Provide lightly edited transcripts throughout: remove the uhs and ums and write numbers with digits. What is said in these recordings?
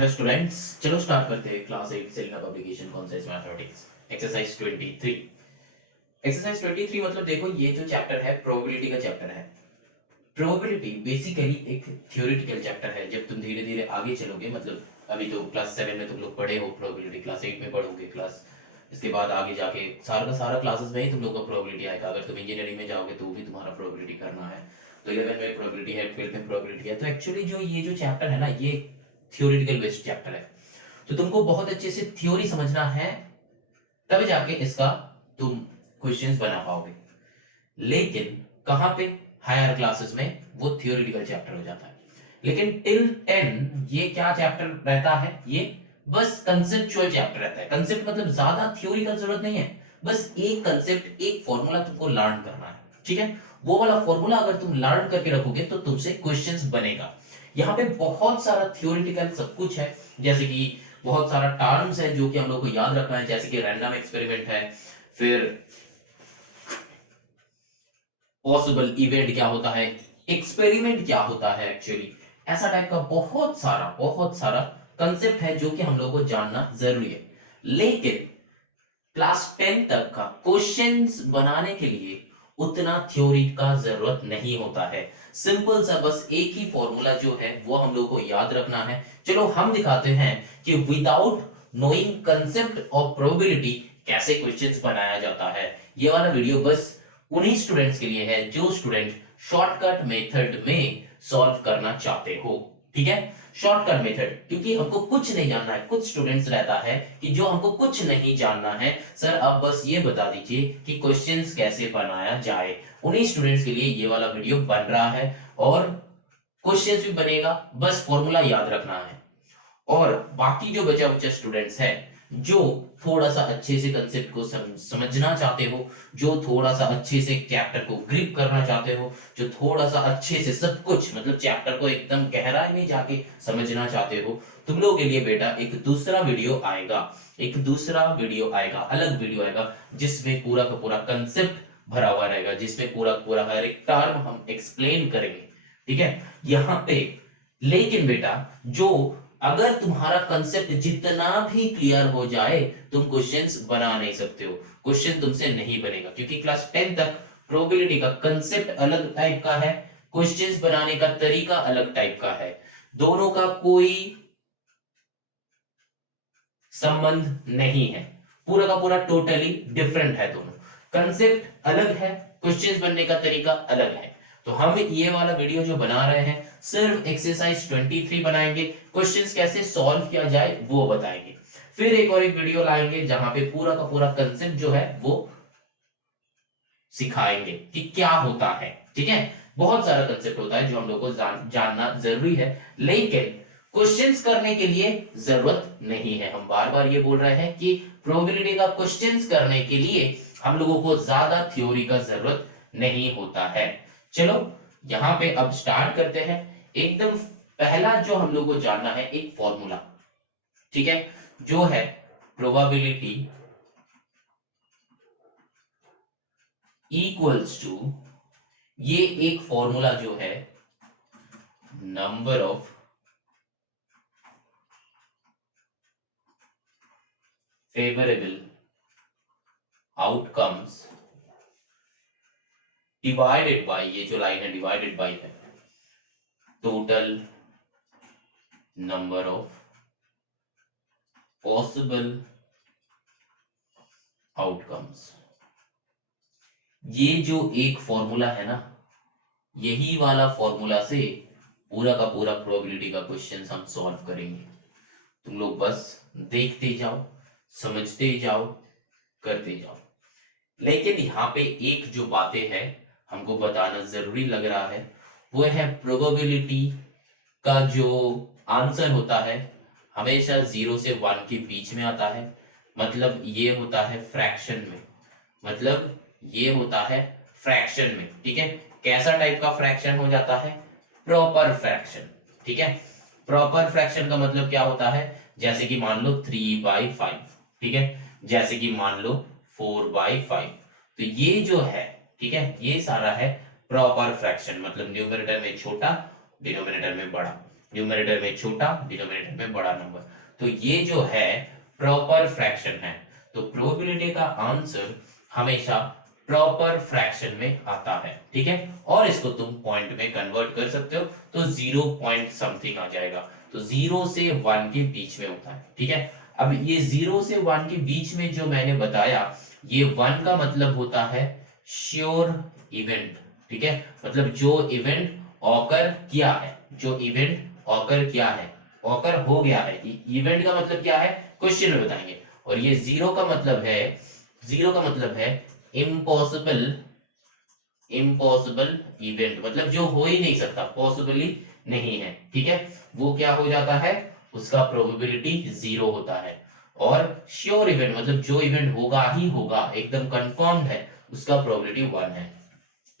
Hello students, चलो start करते हैं class 8 Selina publication concepts mathematics exercise 23। Exercise 23 मतलब देखो, ये जो चैप्टर है प्रोबेबिलिटी का चैप्टर है। प्रोबेबिलिटी बेसिकली एक थ्योरेटिकल चैप्टर है। जब तुम धीरे धीरे आगे चलोगे, मतलब अभी तो क्लास 7 में तुम लोग पढ़े हो प्रोबेबिलिटी, क्लास 8 में पढ़ोगे क्लास, इसके बाद आगे जाके सारा का सारा क्लासेस में ही तुम लोग का प्रोबेबिलिटी आएगा। अगर तुम इंजीनियरिंग में जाओगे तो भी तुम्हारा प्रोबेबिलिटी करना है, तो 11 में प्रोबेबिलिटी है, 12 में प्रोबेबिलिटी है। तो एक्चुअली जो ये जो चैप्टर है ना, ये थ्योरेटिकल बेस्ड चैप्टर है। तो तुमको बहुत अच्छे से थ्योरी समझना है, तब जाके इसका तुम क्वेश्चंस बना पाओगे। लेकिन कहां पे? हायर क्लासेस में वो थ्योरेटिकल चैप्टर हो जाता है। लेकिन टिल 10 ये क्या चैप्टर रहता है? ये बस कंसेप्चुअल चैप्टर रहता है। कंसेप्ट मतलब ज्यादा थ्योरी का जरूरत नहीं है, बस एक कंसेप्ट, एक फॉर्मूला तुमको लर्न करना है। ठीक है, वो वाला फॉर्मूला अगर तुम लर्न करके रखोगे तो तुमसे क्वेश्चंस बनेगा। यहाँ पे बहुत सारा थ्योरेटिकल सब कुछ है, जैसे कि बहुत सारा टर्म्स है जो कि हम लोग को याद रखना है, जैसे कि रैंडम एक्सपेरिमेंट है, फिर पॉसिबल इवेंट क्या होता है, एक्सपेरिमेंट क्या होता है एक्चुअली, ऐसा टाइप का बहुत सारा कंसेप्ट है जो कि हम लोग को जानना जरूरी है। लेकिन क्लास 10 तक का क्वेश्चंस बनाने के लिए उतना थ्योरी का जरूरत नहीं होता है। सिंपल सा बस एक ही फॉर्मूला जो है वो हम लोग को याद रखना है। चलो हम दिखाते हैं कि without knowing concept of probability कैसे क्वेश्चंस बनाया जाता है। ये वाला वीडियो बस उन्हीं स्टूडेंट्स के लिए है जो स्टूडेंट शॉर्टकट मेथड में सॉल्व करना चाहते हो। ठीक है, शॉर्टकट मेथड, क्योंकि हमको कुछ नहीं जानना है। कुछ स्टूडेंट्स रहता है कि जो हमको कुछ नहीं जानना है, सर आप बस ये बता दीजिए कि क्वेश्चंस कैसे बनाया जाए। उन्हीं स्टूडेंट्स के लिए ये वाला वीडियो बन रहा है, और क्वेश्चंस भी बनेगा, बस फॉर्मूला याद रखना है। और बाकी जो बचा बचा स्टूडेंट्स है, जो थोड़ा सा अच्छे से कंसेप्ट को समझना चाहते हो, जो थोड़ा सा अच्छे से चैप्टर को ग्रिप करना चाहते हो, जो थोड़ा सा अच्छे से सब कुछ मतलब चैप्टर को एकदम गहराई में जाके समझना चाहते हो, तुम लोगों के लिए बेटा एक दूसरा वीडियो आएगा, अलग वीडियो आएगा, जिसमें पूरा का पूरा कंसेप्ट भरा हुआ रहेगा, जिसमें पूरा पूरा हर एक टर्म हम एक्सप्लेन करेंगे। ठीक है, यहाँ पे लेकिन बेटा, जो अगर तुम्हारा कंसेप्ट जितना भी क्लियर हो जाए, तुम क्वेश्चंस बना नहीं सकते हो, क्वेश्चन तुमसे नहीं बनेगा, क्योंकि क्लास 10 तक प्रोबेबिलिटी का कंसेप्ट अलग टाइप का है, क्वेश्चंस बनाने का तरीका अलग टाइप का है, दोनों का कोई संबंध नहीं है, पूरा का पूरा टोटली डिफरेंट है। दोनों कंसेप्ट अलग है, क्वेश्चंस बनने का तरीका अलग है। तो हम ये वाला वीडियो जो बना रहे हैं, सिर्फ एक्सरसाइज 23 बनाएंगे, क्वेश्चंस कैसे सॉल्व किया जाए वो बताएंगे। फिर एक और एक वीडियो लाएंगे जहां पे पूरा का पूरा कंसेप्ट जो है वो सिखाएंगे कि क्या होता है। ठीक है, बहुत सारा कंसेप्ट होता है जो हम लोग को जानना जरूरी है, लेकिन क्वेश्चंस करने के लिए जरूरत नहीं है। हम बार बार ये बोल रहे हैं कि प्रोबेबिलिटी का क्वेश्चंस करने के लिए हम लोगों को ज्यादा थ्योरी का जरूरत नहीं होता है। चलो यहां पे अब स्टार्ट करते हैं। एकदम पहला जो हम लोग को जानना है, एक फॉर्मूला, ठीक है, जो है प्रोबेबिलिटी इक्वल्स टू, ये एक फॉर्मूला जो है, number of favourable outcomes divided bye, ये जो लाइन है डिवाइडेड बाय है, total number of possible outcomes. ये जो एक फॉर्मूला है ना, यही वाला फॉर्मूला से पूरा का पूरा प्रोबेबिलिटी का क्वेश्चन हम सॉल्व करेंगे। तुम लोग बस देखते जाओ, समझते जाओ, करते जाओ। लेकिन यहाँ पे एक जो बातें हैं हमको बताना जरूरी लग रहा है, वो है प्रोबेबिलिटी का जो आंसर होता है हमेशा 0 से 1 के बीच में आता है। मतलब ये होता है फ्रैक्शन में, मतलब ये होता है फ्रैक्शन में। ठीक है, कैसा टाइप का फ्रैक्शन हो जाता है? Proper fraction. ठीक है, प्रॉपर फ्रैक्शन का मतलब क्या होता है? जैसे कि मान लो 3/5, ठीक है, जैसे कि मान लो 4/5। तो ये जो है, ठीक है, ये सारा है प्रॉपर फ्रैक्शन, मतलब न्यूमरेटर में छोटा, डिनोमिनेटर में बड़ा। न्यूमरेटर में छोटा, डिनोमिनेटर में बड़ा नंबर। तो ये जो है प्रॉपर फ्रैक्शन है। तो प्रोबेबिलिटी का आंसर हमेशा प्रॉपर फ्रैक्शन में आता है, ठीक है। और इसको तुम पॉइंट में कन्वर्ट कर सकते हो, तो 0 पॉइंट समथिंग आ जाएगा। तो 0 से 1 के बीच में होता है, ठीक है। अब ये 0 से 1 के बीच में जो मैंने बताया, ये 1 का मतलब होता है श्योर इवेंट, ठीक है। मतलब जो इवेंट ऑकर किया है, जो इवेंट ऑकर किया है, ऑकर हो गया है। इवेंट का मतलब क्या है, क्वेश्चन में बताएंगे। और ये 0 का मतलब है, 0 का मतलब है इम्पॉसिबल, इम्पॉसिबल इवेंट, मतलब जो हो ही नहीं सकता, पॉसिबली नहीं है, ठीक है। वो क्या हो जाता है, उसका प्रोबेबिलिटी 0 होता है। और श्योर इवेंट मतलब जो इवेंट होगा ही होगा, एकदम कंफर्म्ड है, उसका प्रोबेबिलिटी 1 है।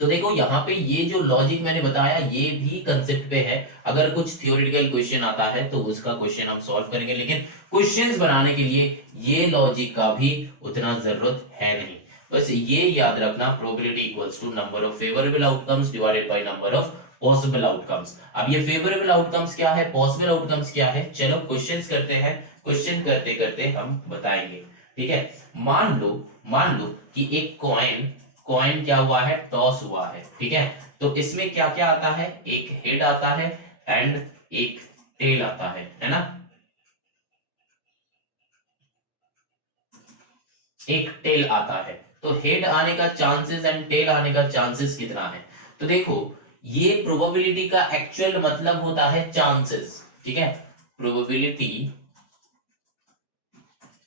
तो देखो यहाँ पे ये जो लॉजिक मैंने बताया, ये भी कंसेप्ट पे है। अगर कुछ थियोरेटिकल क्वेश्चन आता है तो उसका क्वेश्चन हम सॉल्व करेंगे, लेकिन क्वेश्चंस बनाने के लिए ये लॉजिक का भी उतना जरूरत है नहीं। बस ये याद रखना, probability equals to number of favourable outcomes divided by number of possible outcomes. अब ये फेवरेबल आउटकम्स क्या है, पॉसिबल आउटकम्स क्या है, चलो क्वेश्चंस करते हैं। क्वेश्चन करते करते हम बताएंगे, ठीक है। मान लो कि एक कॉइन, कॉइन क्या हुआ है, टॉस हुआ है, ठीक है। तो इसमें क्या क्या आता है, एक हेड आता है एंड एक टेल आता है ना। एक टेल आता है। तो हेड आने का चांसेस एंड टेल आने का चांसेस कितना है। तो देखो, ये प्रोबेबिलिटी का एक्चुअल मतलब होता है चांसेस, ठीक है। प्रोबेबिलिटी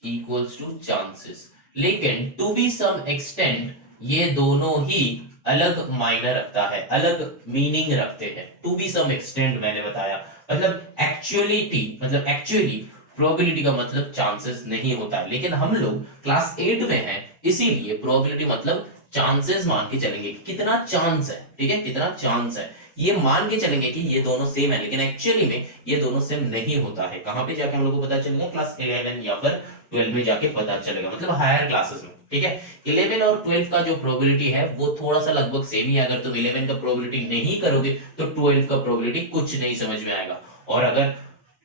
इक्वल्स टू चांसेस, लेकिन टू बी सम एक्सटेंट ये दोनों ही अलग मायने रखता है, अलग मीनिंग रखते हैं। टू बी सम एक्सटेंट मैंने बताया, मतलब एक्चुअलिटी, मतलब एक्चुअली प्रोबेबिलिटी का मतलब चांसेस नहीं होता है। लेकिन हम लोग क्लास 8 में हैं, इसीलिए प्रोबेबिलिटी मतलब चांसेस मान के चलेंगे, कितना चांस है, ठीक है, कितना चांस है। ये मान के चलेंगे कि ये दोनों सेम है, लेकिन एक्चुअली में ये दोनों सेम नहीं होता है। कहां पे जाके हम लोग को पता चलेगा, क्लास 11 या फिर 12 में जाके पता चलेगा, मतलब हायर क्लासेस में, ठीक है। 11 और 12 का जो प्रोबेबिलिटी है वो थोड़ा सा लगभग सेम ही है। अगर तुम 11 का प्रोबेबिलिटी नहीं करोगे तो 12 का प्रोबेबिलिटी कुछ नहीं समझ में आएगा। और अगर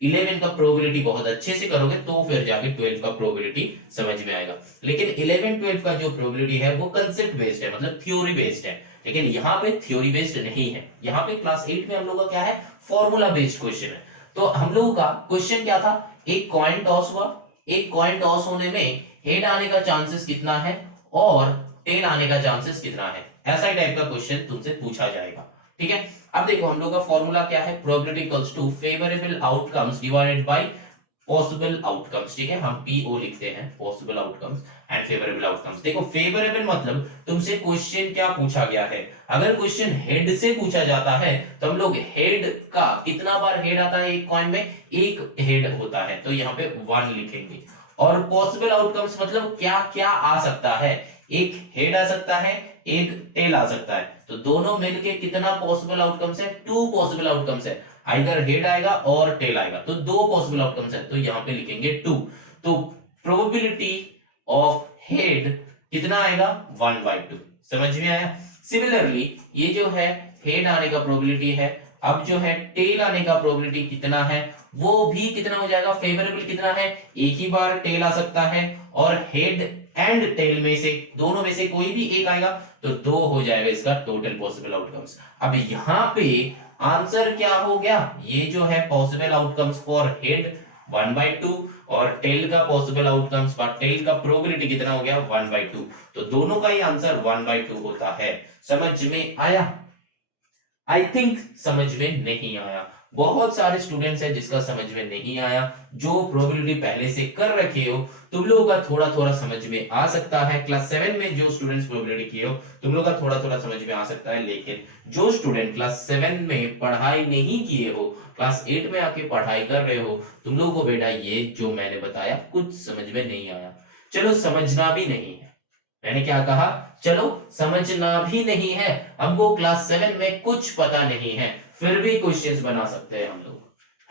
11 का प्रोबेबिलिटी बहुत अच्छे से करोगे तो फिर जाके 12 का प्रोबेबिलिटी समझ में आएगा। लेकिन 11 12 का जो प्रोबेबिलिटी है वो कंसेप्ट बेस्ड है, मतलब थ्योरी बेस्ड है। लेकिन यहाँ पे थ्योरी बेस्ड नहीं है, यहाँ पे क्लास 8 में हम लोग का क्या है, फॉर्मूला बेस्ड क्वेश्चन है। तो हम लोगों का क्वेश्चन क्या था, एक कॉइन टॉस हुआ, एक कॉइन टॉस होने में हेड आने का चांसेस कितना है और टेल आने का चांसेस कितना है, ऐसा ही टाइप का क्वेश्चन तुमसे पूछा जाएगा, ठीक है। अब देखो हम लोग का फॉर्मूला क्या है, probability equals to favourable outcomes divided by possible outcomes, ठीक है। हम पीओ लिखते हैं, possible outcomes and favourable outcomes. देखो फेवरेबल मतलब तुमसे क्वेश्चन क्या पूछा गया है। अगर क्वेश्चन हेड से पूछा जाता है तो हम लोग हेड का कितना बार हेड आता है एक कॉइन में, एक हेड होता है, तो यहाँ पे 1 लिखेंगे। और पॉसिबल आउटकम्स मतलब क्या क्या आ सकता है, एक हेड आ सकता है, एक टेल आ सकता है। तो दोनों मिलके कितना पॉसिबल आउटकम्स है, 2 पॉसिबल आउटकम्स है। आइदर हेड आएगा और टेल आएगा, तो 2 पॉसिबल आउटकम्स है, तो यहाँ पे लिखेंगे 2। तो प्रोबेबिलिटी ऑफ हेड कितना आएगा, 1/2। समझ में आया। सिमिलरली ये जो है हेड आने का प्रोबेबिलिटी है, अब जो है टेल आने का प्रोबेबिलिटी कितना है, वो भी कितना हो जाएगा, फेवरेबल कितना है, एक ही बार टेल आ सकता है, और हेड एंड टेल में से, दोनों में से कोई भी एक आएगा तो 2 हो जाएगा इसका टोटल पॉसिबल आउटकम्स। अब यहां पे आंसर क्या हो गया, ये जो है पॉसिबल आउटकम्स फॉर हेड 1/2 और टेल का पॉसिबल आउटकम्स फॉर टेल का प्रोबेबिलिटी कितना हो गया, 1/2। तो दोनों का ही आंसर 1/2 होता है। समझ में आया। आई थिंक समझ में नहीं आया। बहुत सारे स्टूडेंट्स हैं जिसका समझ में नहीं आया, जो प्रोबेबिलिटी पहले से कर रखे हो तुम लोगों का थोड़ा थोड़ा समझ में आ सकता है। क्लास 7 में जो स्टूडेंट्स प्रोबेबिलिटी किए हो तुम लोगों का थोड़ा थोड़ा समझ में आ सकता है, लेकिन जो स्टूडेंट क्लास 7 में पढ़ाई नहीं किए हो, क्लास 8 में आके पढ़ाई कर रहे हो, तुम लोगों को बेटा ये जो मैंने बताया कुछ समझ में नहीं आया। चलो समझना भी नहीं है, मैंने क्या कहा, चलो समझना भी नहीं है। हमको क्लास 7 में कुछ पता नहीं है, फिर भी क्वेश्चंस बना सकते हैं हम लोग,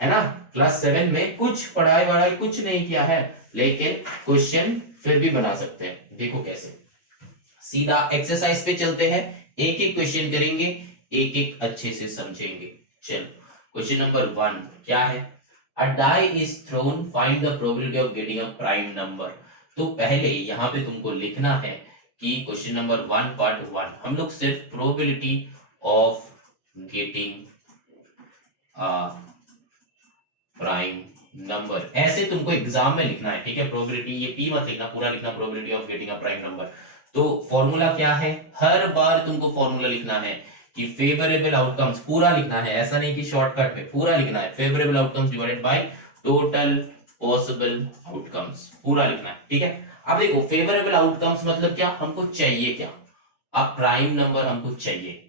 है ना। क्लास 7 में कुछ पढ़ाई वढ़ाई कुछ नहीं किया है, लेकिन क्वेश्चन फिर भी बना सकते हैं। देखो कैसे, सीधा एक्सरसाइज पे चलते हैं, एक एक क्वेश्चन करेंगे, एक एक अच्छे से समझेंगे। चलो क्वेश्चन नंबर 1 क्या है? A die is thrown, find the probability of getting a prime number. तो पहले यहाँ पे तुमको लिखना है कि क्वेश्चन नंबर 1 पार्ट 1 हम लोग सिर्फ probability of getting a prime number ऐसे तुमको एग्जाम में लिखना है, ठीक है। प्रोबेबिलिटी ये पी मत लिखना, पूरा लिखना probability of getting a prime number. तो फॉर्मूला क्या है? हर बार तुमको फॉर्मूला लिखना है कि फेवरेबल आउटकम्स, पूरा लिखना है, ऐसा नहीं कि शॉर्टकट में, पूरा लिखना है। Favourable outcomes divided by total possible outcomes, पूरा लिखना है, ठीक है। अब देखो फेवरेबल आउटकम्स मतलब क्या, हमको चाहिए क्या? अब प्राइम नंबर हमको चाहिए।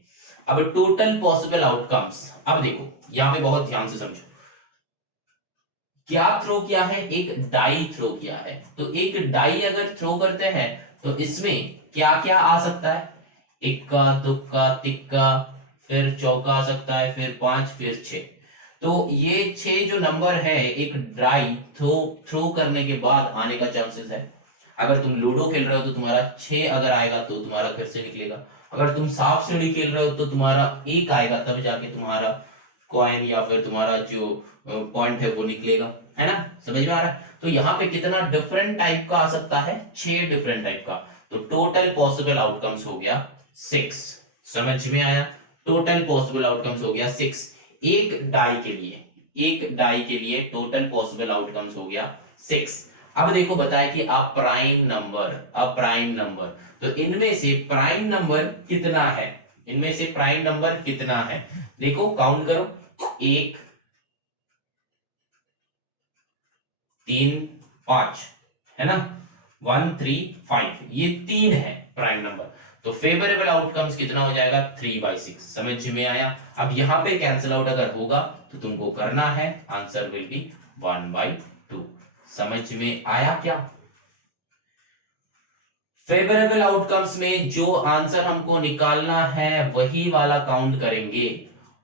अब टोटल पॉसिबल आउटकम्स, अब देखो यहां पे बहुत ध्यान से समझो, क्या थ्रो किया है? एक डाई थ्रो किया है। तो एक डाई अगर थ्रो करते हैं तो इसमें क्या क्या आ सकता है? इक्का तुक्का तिक्का, फिर चौका आ सकता है, फिर 5, फिर 6। तो ये 6 जो नंबर है एक डाई थ्रो थ्रो करने के बाद आने का चांसेस है। अगर तुम लूडो खेल रहे हो तो तुम्हारा 6 अगर आएगा तो तुम्हारा फिर से निकलेगा। अगर तुम सांप सीढ़ी खेल रहे हो तो तुम्हारा 1 आएगा, तब जाके तुम्हारा कॉइन या फिर तुम्हारा जो पॉइंट है वो निकलेगा, है ना? समझ में आ रहा है? तो यहाँ पे कितना डिफरेंट टाइप का आ सकता है? 6 डिफरेंट टाइप का। तो टोटल पॉसिबल आउटकम्स हो गया 6। समझ में आया? टोटल पॉसिबल आउटकम्स हो गया 6 एक डाई के लिए। एक डाई के लिए टोटल पॉसिबल आउटकम्स हो गया 6। अब देखो बताया कि आप प्राइम नंबर, अब प्राइम नंबर, तो इनमें से प्राइम नंबर कितना है? इनमें से प्राइम नंबर कितना है? देखो काउंट करो, 1 3 5, है ना? 1 3 5, ये 3 है प्राइम नंबर। तो फेवरेबल आउटकम्स कितना हो जाएगा? 3/6। समझ में आया? अब यहां पे कैंसिल आउट अगर होगा तो तुमको करना है, आंसर विल बी 1/2। समझ में आया क्या? फेवरेबल आउटकम्स में जो आंसर हमको निकालना है वही वाला काउंट करेंगे,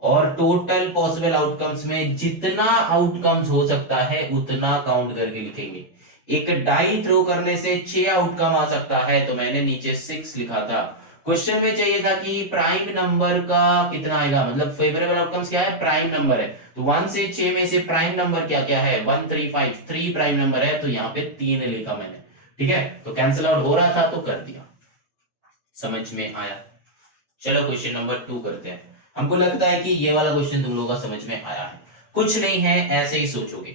और टोटल पॉसिबल आउटकम्स में जितना आउटकम्स हो सकता है उतना काउंट करके लिखेंगे। एक डाई थ्रो करने से 6 आउटकम आ सकता है, तो मैंने नीचे 6 लिखा था। क्वेश्चन में चाहिए था कि प्राइम नंबर का कितना आएगा, मतलब फेवरेबल आउटकम्स क्या है? प्राइम नंबर है। तो 1 से 6 में से प्राइम नंबर क्या क्या है? 1 3 5, 3 प्राइम नंबर है, तो यहाँ पे 3 लिखा मैंने, ठीक है। तो कैंसिल आउट हो रहा था तो कर दिया। समझ में आया? चलो क्वेश्चन नंबर 2 करते हैं। हमको लगता है कि ये वाला क्वेश्चन तुम लोगों का समझ में आया है। कुछ नहीं है, ऐसे ही सोचोगे।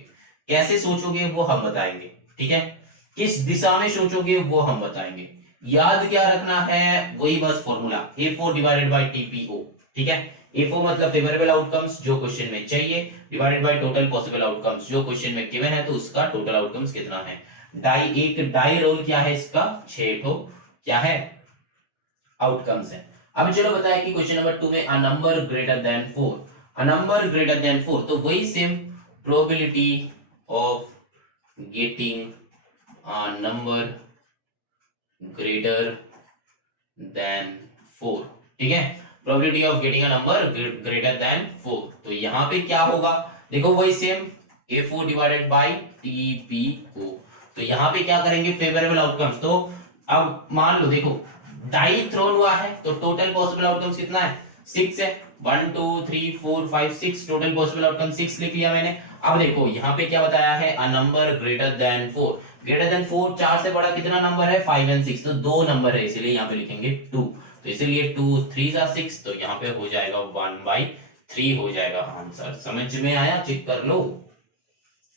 कैसे सोचोगे वो हम बताएंगे, ठीक है। किस दिशा में सोचोगे वो हम बताएंगे। याद क्या रखना है? वही बस formula, A4 divided by TPO, ठीक है। A4 मतलब फेवरेबल आउटकम्स जो क्वेश्चन में चाहिए, divided by total possible outcomes जो क्वेश्चन में गिवन है, तो उसका टोटल आउटकम्स कितना है। डाई, एक डाई रोल क्या है इसका? 6 ठो क्या है? आउटकम्स है। अब चलो बताया कि क्वेश्चन नंबर 2 में a number greater than 4, a number greater than 4, तो वही same probability of getting a number greater than 4, ठीक है। Probability of getting a number greater than 4, तो यहां पे क्या होगा? देखो वही same A4 divided by TPO। तो यहां पे क्या करेंगे? Favourable outcomes. तो अब मान लो देखो डाई थ्रोन हुआ है, तो टोटल पॉसिबल आउटकम्स कितना है? 6 है। 1 2 3 4 5 6, टोटल पॉसिबल आउटकम 6 लिख लिया मैंने। अब देखो यहाँ पे क्या बताया है? A number greater than 4। Greater than 4, 4 से बड़ा कितना नंबर है? 5 एंड 6, तो दो नंबर है, इसलिए यहाँ पे लिखेंगे 2। तो इसलिए 2 3 6, तो यहाँ पे हो जाएगा 1/3 हो जाएगा आंसर। समझ में आया? चेक कर लो।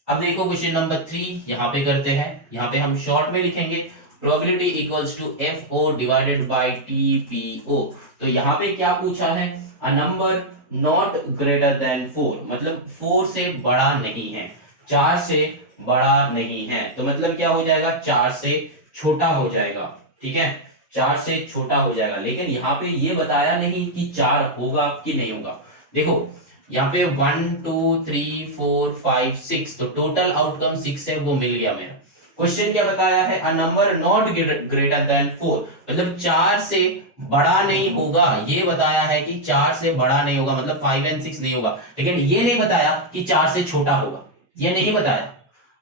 अब देखो क्वेश्चन नंबर 3 यहाँ पे करते हैं। यहाँ पे हम शॉर्ट में लिखेंगे probability equals to FO divided by TPO। तो यहाँ पे क्या पूछा है? A number not greater than 4, मतलब 4 से बड़ा नहीं है, 4 से बड़ा नहीं है, तो मतलब क्या हो जाएगा? 4 से छोटा हो जाएगा, ठीक है। 4 से छोटा हो जाएगा, लेकिन यहाँ पे ये बताया नहीं कि 4 होगा कि नहीं होगा। देखो यहाँ पे 1 2 3 4 5 6, तो टोटल आउटकम 6 है, वो मिल गया मेरा। क्वेश्चन क्या बताया है? A number not greater than 4, मतलब 4 से बड़ा नहीं होगा, ये बताया है कि 4 से बड़ा नहीं होगा, मतलब 5 एंड 6 नहीं होगा, लेकिन ये नहीं बताया कि 4 से छोटा होगा, ये नहीं बताया।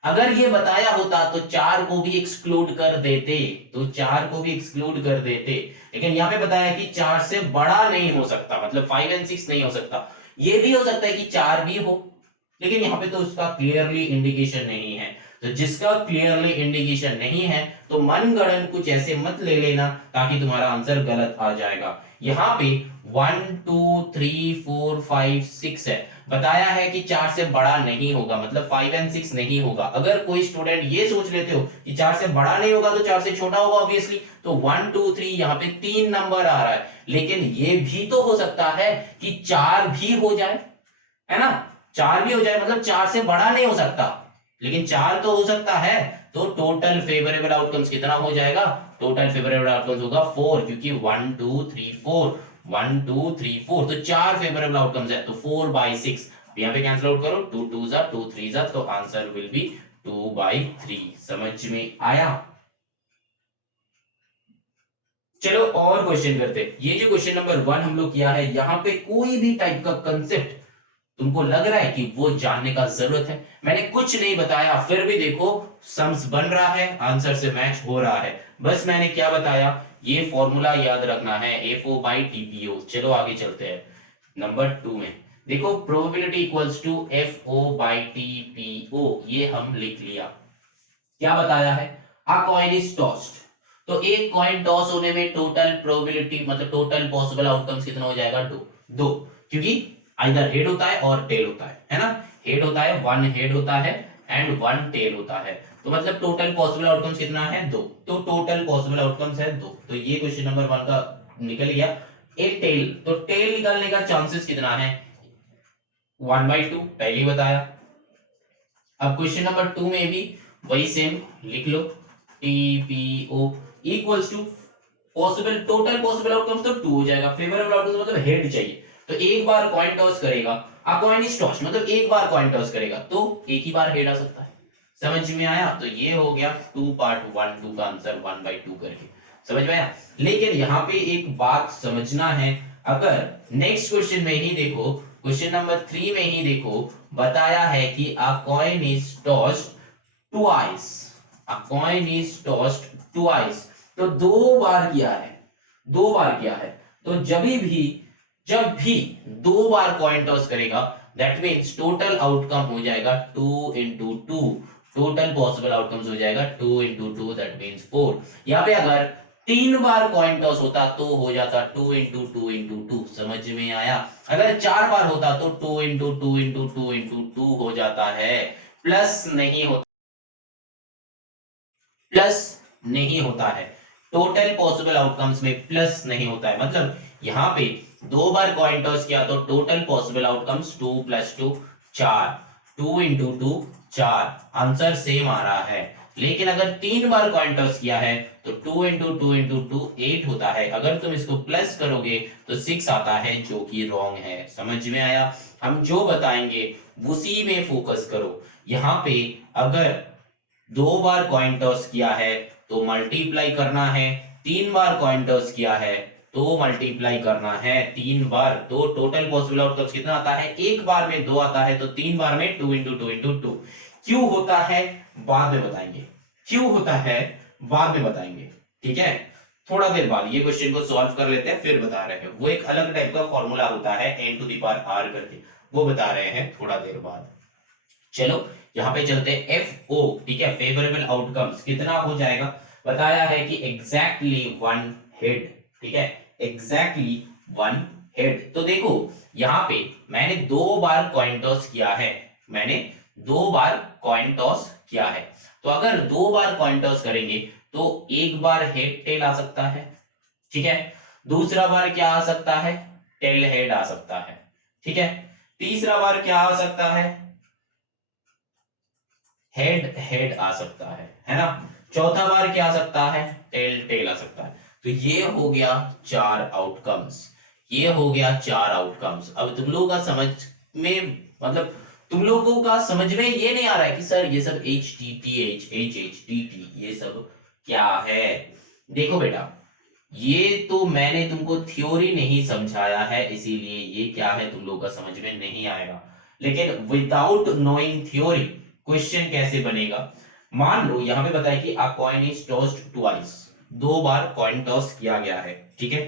अगर ये बताया होता तो 4 को भी एक्सक्लूड कर देते, तो 4 को भी एक्सक्लूड कर देते, लेकिन यहाँ पे बताया कि 4 से बड़ा नहीं हो सकता, मतलब 5 एंड 6 नहीं हो सकता। ये भी हो सकता है कि 4 भी हो, लेकिन यहाँ पे तो उसका क्लियरली इंडिकेशन नहीं है। तो जिसका क्लियरली इंडिकेशन नहीं है तो मनगढ़ंत कुछ ऐसे मत ले लेना ताकि तुम्हारा आंसर गलत आ जाएगा। यहाँ पे 1 2 3 4 5 6 है, बताया है कि 4 से बड़ा नहीं होगा, मतलब 5 और 6 नहीं होगा। अगर कोई स्टूडेंट ये सोच लेते हो कि 4 से बड़ा नहीं होगा तो 4 से छोटा होगा ऑब्वियसली, तो 1 2 3 यहाँ पे 3 नंबर आ रहा है। लेकिन ये भी तो हो सकता है कि 4 भी हो जाए, है ना, 4 भी हो जाए, मतलब 4 से बड़ा नहीं हो सकता, लेकिन 4 तो हो सकता है। तो टोटल फेवरेबल आउटकम्स कितना हो जाएगा? टोटल फेवरेबल आउटकम्स होगा 4, क्योंकि 1 2 3 4 1 2 3 4, तो 4 फेवरेबल आउटकम्स है, तो 4/6 यहाँ पे कैंसिल आउट करो, 2 2 जा 2 3 जा, तो आंसर विल बी 2/3। समझ में आया? चलो और क्वेश्चन करते हैं। ये जो क्वेश्चन नंबर 1 हम लोग किया है, यहाँ पे कोई भी टाइप का कंसेप्ट तुमको लग रहा है कि वो जानने का जरूरत है, मैंने कुछ नहीं बताया, फिर भी देखो सम्स बन रहा है, आंसर से मैच हो रहा है। बस मैंने क्या बताया, ये फॉर्मूला याद रखना है, FO/TPO। चलो आगे चलते हैं नंबर 2 में। देखो प्रोबेबिलिटी इक्वल्स टू FO/TPO, ये हम लिख लिया। क्या बताया है? अ कॉइन इज टॉस्ड, तो एक कॉइन टॉस होने में टोटल प्रोबेबिलिटी मतलब टोटल पॉसिबल आउटकम्स कितना हो जाएगा? दो, क्योंकि आइदर हेड होता है और टेल होता है ना, हेड होता है, 1 हेड होता है एंड 1 टेल होता है, तो मतलब टोटल पॉसिबल आउटकम्स कितना है? 2, तो टोटल पॉसिबल आउटकम्स है 2, तो ये क्वेश्चन नंबर 1 का निकल गया। एक टेल, तो टेल निकलने का चांसेस कितना है? 1/2, पहले ही बताया। अब क्वेश्चन नंबर 2 में भी वही सेम लिख लो, TPO equals to possible total possible outcomes, तो 2 हो जाएगा। फेवरेबल आउटकम्स मतलब हेड चाहिए, तो एक बार कॉइन टॉस करेगा, अ कॉइन इज टॉस मतलब एक बार कॉइन टॉस करेगा तो एक ही बार हेड आ सकता है। समझ में आया? तो ये हो गया 2 पार्ट 1 2 का आंसर 1/2 करके, समझ में आया? लेकिन यहाँ पे एक बात समझना है, अगर नेक्स्ट क्वेश्चन में ही देखो, क्वेश्चन नंबर 3 में ही देखो, बताया है कि अ coin is tossed twice, a coin is tossed twice, तो 2 बार किया है, 2 बार किया है। तो जब भी 2 बार कॉइन टॉस करेगा, दैट मींस टोटल आउटकम हो जाएगा 2 into 2, टोटल पॉसिबल आउटकम्स हो जाएगा 2 into 2, दैट मींस 4। यहाँ पे अगर 3 बार कॉइन टॉस होता तो हो जाता 2 into 2 into 2, समझ में आया? अगर 4 बार होता तो 2 into 2 into 2 into 2 हो जाता है, प्लस नहीं होता, प्लस नहीं होता है, टोटल पॉसिबल आउटकम्स में प्लस नहीं होता है, मतलब यहां पे 2 बार कॉइन टॉस किया तो total possible outcomes 2 + 2 4, 2 into 2 4, answer same आ रहा है। लेकिन अगर 3 बार कॉइन टॉस किया है तो 2 into 2 into 2 8 होता है, अगर तुम इसको प्लस करोगे तो 6 आता है, जो कि रॉन्ग है। समझ में आया? हम जो बताएंगे उसी में फोकस करो। यहाँ पे अगर 2 बार कॉइन टॉस किया है तो मल्टीप्लाई करना है, 3 बार कॉइन टॉस किया है तो मल्टीप्लाई करना है 3 बार, तो टोटल पॉसिबल आउटकम्स कितना आता है? एक बार में 2 आता है, तो 3 बार में 2 into 2 into 2। क्यों होता है बाद में बताएंगे, क्यों होता है बाद में बताएंगे, ठीक है? थोड़ा देर बाद ये क्वेश्चन को सॉल्व कर लेते हैं, फिर बता रहे हैं। वो एक अलग टाइप का फॉर्मूला होता है n⁻r करके, वो बता रहे हैं थोड़ा देर बाद। चलो यहाँ पे चलते हैं FO, ठीक है, फेवरेबल आउटकम्स कितना हो जाएगा? बताया है कि एग्जैक्टली 1 हेड, ठीक है, एग्जैक्टली 1 हेड। तो देखो यहाँ पे मैंने 2 बार कॉइन टॉस किया है, मैंने 2 बार कॉइन टॉस किया है, तो अगर 2 बार कॉइन टॉस करेंगे तो एक बार हेड टेल आ सकता है, ठीक है, दूसरा बार क्या आ सकता है? टेल हेड आ सकता है, ठीक है, तीसरा बार क्या आ सकता है? हेड हेड आ सकता है ना, चौथा बार क्या आ सकता है? टेल टेल आ सकता है। तो ये हो गया 4 आउटकम्स, ये हो गया 4 आउटकम्स। अब तुम लोगों का समझ में मतलब तुम लोगों का समझ में ये नहीं आ रहा है कि सर ये सब HTTH HHTT ये सब क्या है? देखो बेटा, ये तो मैंने तुमको थ्योरी नहीं समझाया है, इसीलिए ये क्या है तुम लोगों का समझ में नहीं आएगा। लेकिन विदाउट नोइंग थ्योरी क्वेश्चन कैसे बनेगा? मान लो यहां पे बताया कि अ coin is tossed twice, 2 bar coin toss किया गया है, ठीक है।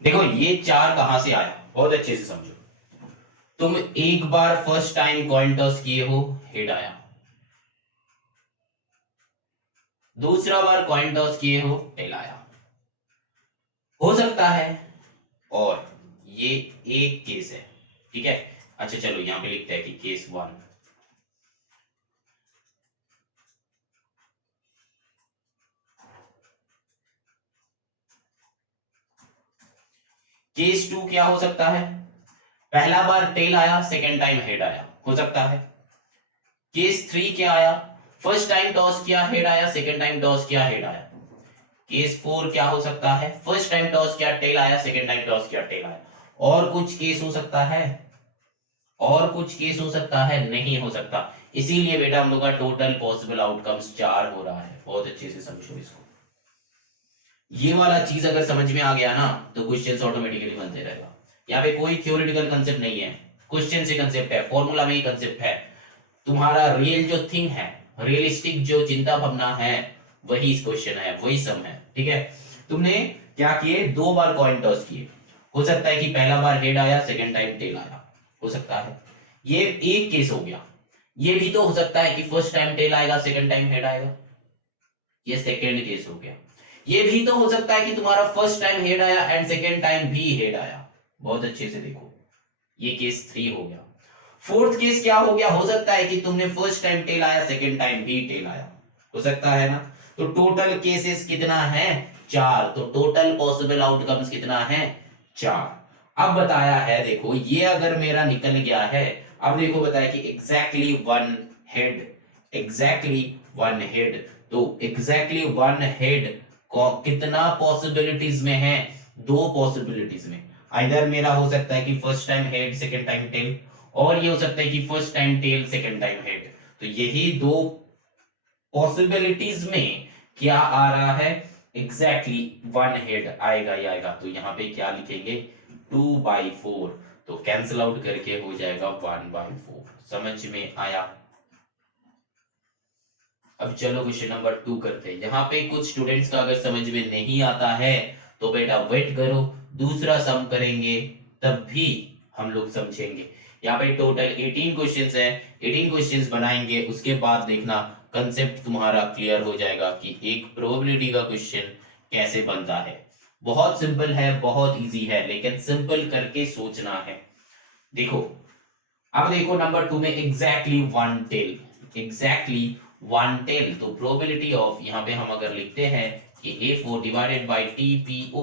देखो ये 4 कहां से आया, बहुत अच्छे से समझो। तुम एक बार फर्स्ट टाइम कॉइन टॉस किए हो, हेड आया, दूसरा बार कॉइन टॉस किए हो, टेल आया, हो सकता है। और ये एक केस है, ठीक है। अच्छा चलो यहां पे लिखते हैं कि केस 1, केस 2 क्या हो सकता है, पहला बार टेल आया, सेकेंड टाइम हेड आया, हो सकता है। केस 3 क्या आया, फर्स्ट टाइम टॉस किया हेड आया, सेकेंड टाइम टॉस किया हेड आया। केस 4 क्या हो सकता है, फर्स्ट टाइम टॉस किया टेल आया, सेकेंड टाइम टॉस किया टेल आया। और कुछ केस हो सकता है, और कुछ केस हो सकता है, नहीं हो सकता। इसीलिए बेटा हम लोग का टोटल पॉसिबल आउटकम्स 4 हो रहा है। बहुत अच्छे से समझो इसको, ये वाला चीज अगर समझ में आ गया ना तो क्वेश्चंस ऑटोमेटिकली बनते रहेगा। यहाँ पे कोई थ्योरेटिकल कंसेप्ट नहीं है, क्वेश्चन से कंसेप्ट है, फॉर्मूला में ही कंसेप्ट है। तुम्हारा रियल जो थिंग है, रियलिस्टिक जो चिंता भावना है, वही इस क्वेश्चन है, वही सम है, ठीक है। तुमने क्या किए, 2 बार कॉइन टॉस किए, हो सकता है कि पहला बार हेड आया, सेकेंड टाइम टेल आया, हो सकता है। ये एक केस हो गया। ये भी तो हो सकता है कि फर्स्ट टाइम टेल आएगा, सेकेंड टाइम हेड आएगा, ये सेकेंड केस हो गया। ये भी तो हो सकता है कि तुम्हारा फर्स्ट टाइम हेड आया एंड सेकेंड टाइम भी हेड आया। बहुत अच्छे से देखो, ये केस 3 हो गया। फोर्थ केस क्या हो गया, हो सकता है कि तुमने फर्स्ट टाइम टेल आया, सेकेंड टाइम भी टेल आया, हो सकता है ना। तो टोटल केसेस कितना है, 4। तो टोटल पॉसिबल आउटकम्स कितना है, 4। अब बताया है, देखो ये अगर मेरा निकल गया है, अब देखो बताया कि exactly one head, exactly one head. तो एग्जैक्टली वन हेड कितना पॉसिबिलिटीज में है, 2 पॉसिबिलिटीज में। आइदर मेरा हो सकता है कि first time head, second time tail, और ये हो सकता है कि first time tail, second time head. तो यही 2 पॉसिबिलिटीज में क्या आ रहा है, एग्जैक्टली वन हेड आएगा ही आएगा। तो यहाँ पे क्या लिखेंगे, 2/4, तो कैंसिल आउट करके हो जाएगा 1/4। समझ में आया। अब चलो क्वेश्चन नंबर 2 करते हैं। यहाँ पे कुछ स्टूडेंट्स का अगर समझ में नहीं आता है तो बेटा वेट करो, दूसरा सम करेंगे तब भी हम लोग समझेंगे। यहाँ पे टोटल 18 क्वेश्चंस है, 18 क्वेश्चंस बनाएंगे, उसके बाद देखना कंसेप्ट तुम्हारा क्लियर हो जाएगा कि एक प्रोबेबिलिटी का क्वेश्चन कैसे बनता है। बहुत सिंपल है, बहुत इजी है, लेकिन सिंपल करके सोचना है। देखो, अब देखो नंबर 2 में exactly one tail, exactly one tail. तो प्रोबेबिलिटी ऑफ, यहाँ पे हम अगर लिखते हैं कि A4 divided by TPO,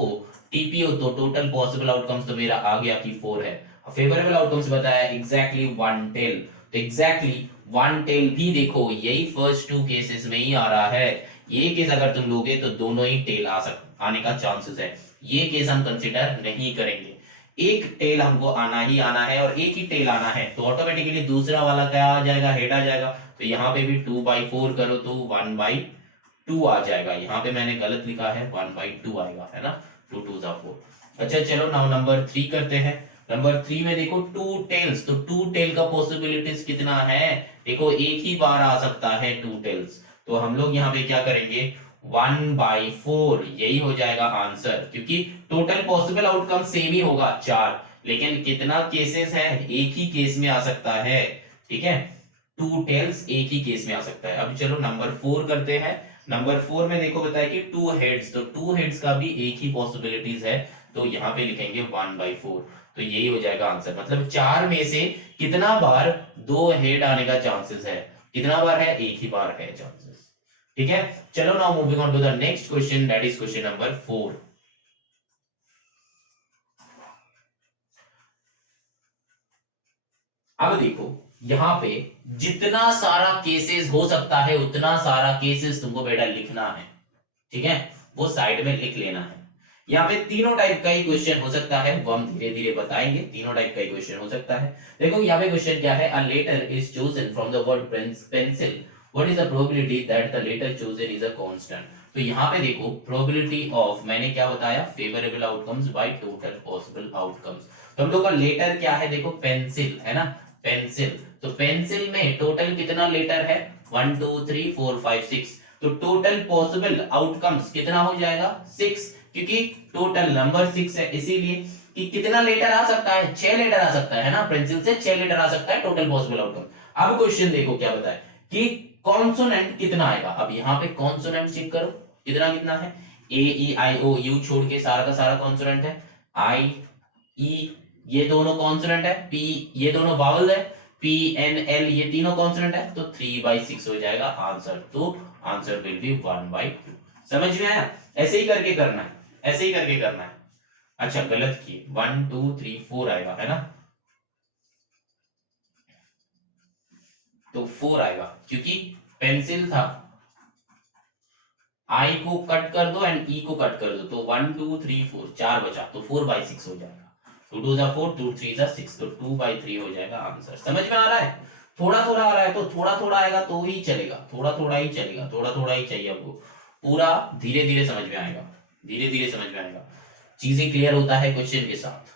TPO तो टोटल पॉसिबल आउटकम्स तो मेरा आ गया कि 4 है। फेवरेबल आउटकम्स बताया एग्जैक्टली वन टेल, तो एग्जैक्टली वन टेल भी देखो यही फर्स्ट 2 केसेस में ही आ रहा है। ये केस अगर तुम लोगे तो दोनों ही टेल आने का चांसेस है। ये केस हम कंसिडर नहीं करेंगे। एक टेल हमको आना ही आना है और एक ही टेल आना है, तो ऑटोमेटिकली दूसरा वाला क्या आ जाएगा, हेड आ जाएगा। तो यहाँ पे भी 2/4 करो तो 1/2 आ जाएगा। यहाँ पे मैंने गलत लिखा है, 1/2 आएगा, है ना, 2 2 4। अच्छा चलो नाउ नंबर 3 करते हैं। नंबर 3 में देखो 2 टेल्स, तो 2 टेल का पॉसिबिलिटीज कितना है, देखो एक ही बार आ सकता है 2 टेल्स। तो हम लोग यहाँ पे क्या करेंगे, 1/4, यही हो जाएगा आंसर, क्योंकि टोटल पॉसिबल आउटकम सेम ही होगा 4, लेकिन कितना केसेस है, एक ही केस में आ सकता है, ठीक है। 2 टेल्स एक ही केस में आ सकता है। अब चलो नंबर 4 करते हैं। नंबर 4 में देखो बताया कि 2 हेड्स, तो 2 हेड्स का भी एक ही पॉसिबिलिटीज है, तो यहाँ पे लिखेंगे 1/4। तो यही हो जाएगा आंसर, मतलब 4 में से कितना बार 2 हेड आने का चांसेस है, कितना बार है, एक ही बार है चांसेस, ठीक है। चलो now moving on to the next question, that is question number 4। अब देखो यहाँ पे जितना सारा केसेस हो सकता है उतना सारा केसेस तुमको बेटा लिखना है, ठीक है, वो साइड में लिख लेना है। यहाँ पे तीनों टाइप का ही क्वेश्चन हो सकता है, वो हम धीरे धीरे बताएंगे। तीनों टाइप का ही क्वेश्चन हो सकता है। देखो यहाँ पे क्वेश्चन क्या है, a letter is chosen from the word pencil, what is the probability that the letter chosen is a constant. तो यहाँ पे देखो प्रोबेबिलिटी ऑफ, मैंने क्या बताया, favourable outcomes by total possible outcomes. तो हम लोग का लेटर क्या है, देखो पेंसिल है ना, पेंसिल। तो पेंसिल में टोटल कितना लेटर है, 1 2 3 4 5 6। तो टोटल पॉसिबल आउटकम्स कितना हो जाएगा, 6, क्योंकि टोटल नंबर 6 है इसीलिए। कि कितना लेटर आ सकता है, 6 लेटर आ सकता है ना, पेंसिल से 6 लेटर आ सकता है टोटल पॉसिबल आउटकम। अब क्वेश्चन देखो क्या बताए कि कॉन्सोनेंट कितना आएगा। अब यहाँ पे कॉन्सोनेंट चेक करो कितना कितना है, ए ई आई ओ यू छोड़ के सारा का सारा कॉन्सोनेंट है, आई ई ये दोनों कॉन्सोनेंट है, पी ये दोनों वावल है, पी एन एल ये तीनों कॉन्सोनेंट है, तो 3/6 हो जाएगा आंसर। तो आंसर विल बी 1/2। समझ में आया? ऐसे ही करके करना है, ऐसे ही करके करना है। अच्छा गलत किए, 1 2 3 4 आएगा है ना, तो 4 आएगा क्योंकि पेंसिल था, आई को कट कर दो एंड ई को कट कर दो, तो 1 2 3 4 4 बचा, तो 4/6 हो जाएगा। 2 2 जा 4, 2 3 जा 6, तो 2/3 हो जाएगा आंसर। समझ में आ रहा है? थोड़ा थोड़ा आ रहा है तो थोड़ा थोड़ा आएगा तो ही चलेगा, थोड़ा थोड़ा ही चलेगा, थोड़ा थोड़ा ही चाहिए आपको, पूरा धीरे धीरे समझ में आएगा, धीरे धीरे समझ में आएगा, चीजें क्लियर होता है क्वेश्चन के साथ।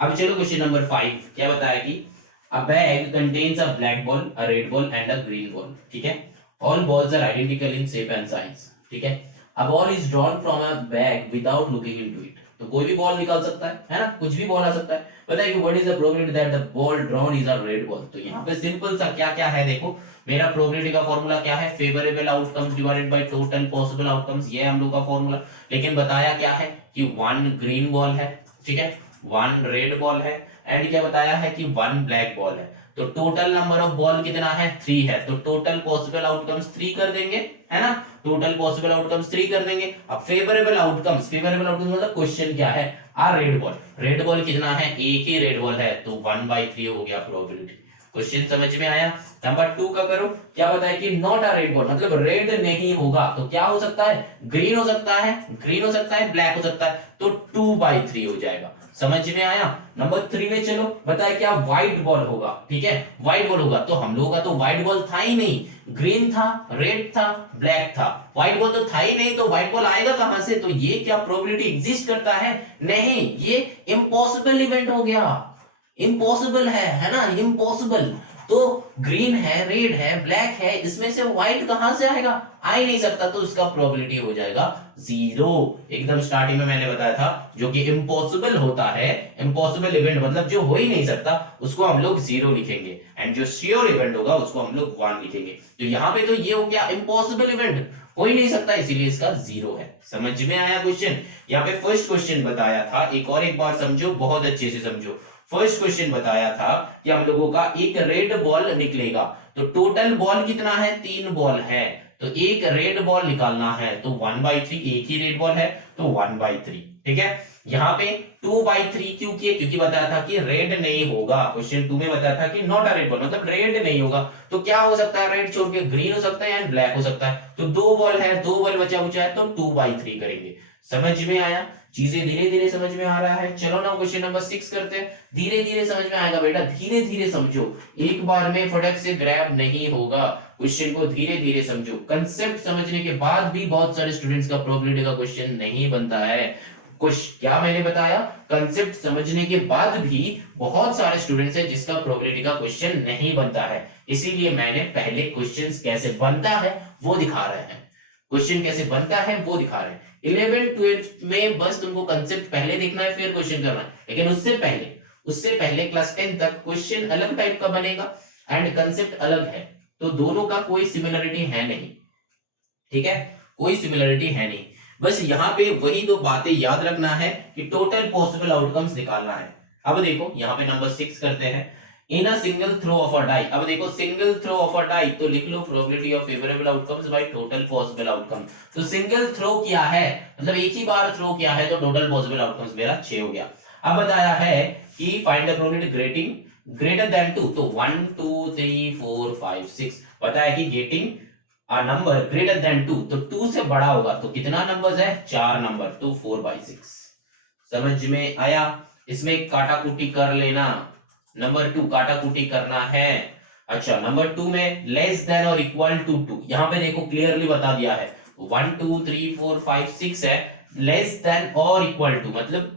अब चलो क्वेश्चन नंबर 5 क्या बताया कि a bag contains a black ball, a red ball and a green ball. ठीक है, all balls are identical in shape and size. ठीक है, a ball is drawn from a bag without looking into it, तो कोई भी ball निकाल सकता है ना, कुछ भी बॉल आ सकता है। बताइए कि what is the probability that the ball drawn is a red ball. तो यहाँ पे सिंपल सा क्या क्या है देखो, मेरा प्रोबेबिलिटी का फॉर्मूला क्या है, favourable outcomes divided by total possible outcomes, ये हम लोग का फॉर्मूला। लेकिन बताया क्या है कि 1 ग्रीन बॉल है, ठीक है, 1 रेड बॉल है, एंड क्या बताया है कि 1 ब्लैक बॉल है। तो टोटल नंबर ऑफ बॉल कितना है, 3 है, तो टोटल पॉसिबल आउटकम्स 3 कर देंगे, है ना, टोटल पॉसिबल आउटकम्स 3 कर देंगे। अब फेवरेबल आउटकम्स, फेवरेबल आउटकम्स मतलब क्वेश्चन क्या है, आ रेड बॉल, रेड बॉल कितना है, एक ही रेड बॉल है, तो 1/3 हो गया प्रोबेबिलिटी। क्वेश्चन समझ में आया? नंबर 2 का करो, क्या बताया कि नॉट अ रेड बॉल, मतलब रेड नहीं होगा, तो क्या हो सकता है, ग्रीन हो सकता है, ग्रीन हो सकता है, ब्लैक हो सकता है, तो 2/3 हो जाएगा। समझ में आया? नंबर 3 में चलो, बताए क्या व्हाइट बॉल होगा। ठीक है, व्हाइट बॉल होगा, तो हम लोगों का तो व्हाइट बॉल था ही नहीं, ग्रीन था, रेड था, ब्लैक था, व्हाइट बॉल तो था ही नहीं, तो व्हाइट बॉल आएगा कहां से? तो ये क्या प्रोबेबिलिटी एग्जिस्ट करता है? नहीं, ये इम्पॉसिबल इवेंट हो गया, इम्पॉसिबल है ना, इम्पॉसिबल। तो ग्रीन है, रेड है, ब्लैक है, इसमें से व्हाइट कहां से आएगा, आ ही नहीं सकता, तो इसका प्रोबेबिलिटी हो जाएगा 0। एकदम स्टार्टिंग में मैंने बताया था, जो कि इम्पॉसिबल होता है, इम्पॉसिबल इवेंट मतलब जो हो ही नहीं सकता, उसको हम लोग 0 लिखेंगे, एंड जो श्योर इवेंट होगा उसको हम लोग 1 लिखेंगे। तो यहाँ पे तो ये हो गया इम्पॉसिबल इवेंट, हो ही नहीं सकता, इसीलिए इसका 0 है। समझ में आया क्वेश्चन? यहाँ पे फर्स्ट क्वेश्चन बताया था, एक बार समझो, बहुत अच्छे से समझो। फर्स्ट क्वेश्चन बताया था कि हम लोगों का एक रेड बॉल निकलेगा, तो टोटल बॉल कितना है, 3 बॉल है, तो एक रेड बॉल निकालना है, तो 1/3, एक ही रेड बॉल है, तो 1/3। ठीक है, यहाँ पे 2/3 क्यों किए, क्योंकि बताया था कि रेड नहीं होगा, क्वेश्चन 2 में बताया था कि नॉट अ रेड बॉल, मतलब रेड नहीं होगा, तो क्या हो सकता है, रेड छोड़ के ग्रीन हो सकता है या ब्लैक हो सकता है, तो 2 बॉल है, 2 बॉल बचा हुआ है, तो 2/3 करेंगे। समझ में आया? चीजें धीरे धीरे समझ में आ रहा है। चलो ना क्वेश्चन नंबर 6 करते हैं, धीरे धीरे समझ में आएगा बेटा, धीरे धीरे समझो, एक बार में फटक से ग्रैब नहीं होगा, क्वेश्चन को धीरे धीरे समझो। कंसेप्ट समझने के बाद भी बहुत सारे स्टूडेंट्स का प्रोबेबिलिटी का क्वेश्चन नहीं बनता है। कुछ क्या मैंने बताया, कंसेप्ट समझने के बाद भी बहुत सारे स्टूडेंट्स हैं जिसका प्रोबेबिलिटी का क्वेश्चन नहीं बनता है, इसीलिए मैंने पहले क्वेश्चन कैसे बनता है वो दिखा रहे हैं, क्वेश्चन कैसे बनता है वो दिखा रहे हैं। 11 12 में बस तुमको कंसेप्ट पहले देखना है, फिर क्वेश्चन करना है, लेकिन उससे पहले क्लास 10 तक क्वेश्चन अलग टाइप का बनेगा एंड कंसेप्ट अलग है, तो दोनों का कोई सिमिलरिटी है नहीं। ठीक है, कोई सिमिलरिटी है नहीं, बस यहाँ पे वही दो बातें याद रखना है कि टोटल पॉसिबल आउटकम्स निकालना है। अब देखो यहाँ पे नंबर 6 करते हैं, in a single throw of a die. अब देखो single throw of a die, तो लिख लो probability of favourable outcomes by total possible outcome. तो सिंगल थ्रो किया है, मतलब एक ही बार थ्रो किया है, तो टोटल पॉसिबल आउटकम्स मेरा 6 हो गया। अब बताया है कि find the probability greater than 2, तो 1 2 3 4 5 6 बताया कि गेटिंग आ नंबर ग्रेटर देन 2, तो 2 से बड़ा होगा, तो कितना नंबर्स है, 4 नंबर, तो 4/6। समझ में आया? इसमें काटा कुटी कर लेना, नंबर 2 काटा कुटी करना है। अच्छा नंबर 2 में लेस देन और इक्वल टू 2, यहां पे देखो क्लियरली बता दिया है, 1 2 3 4 5 6 है, लेस देन और इक्वल टू मतलब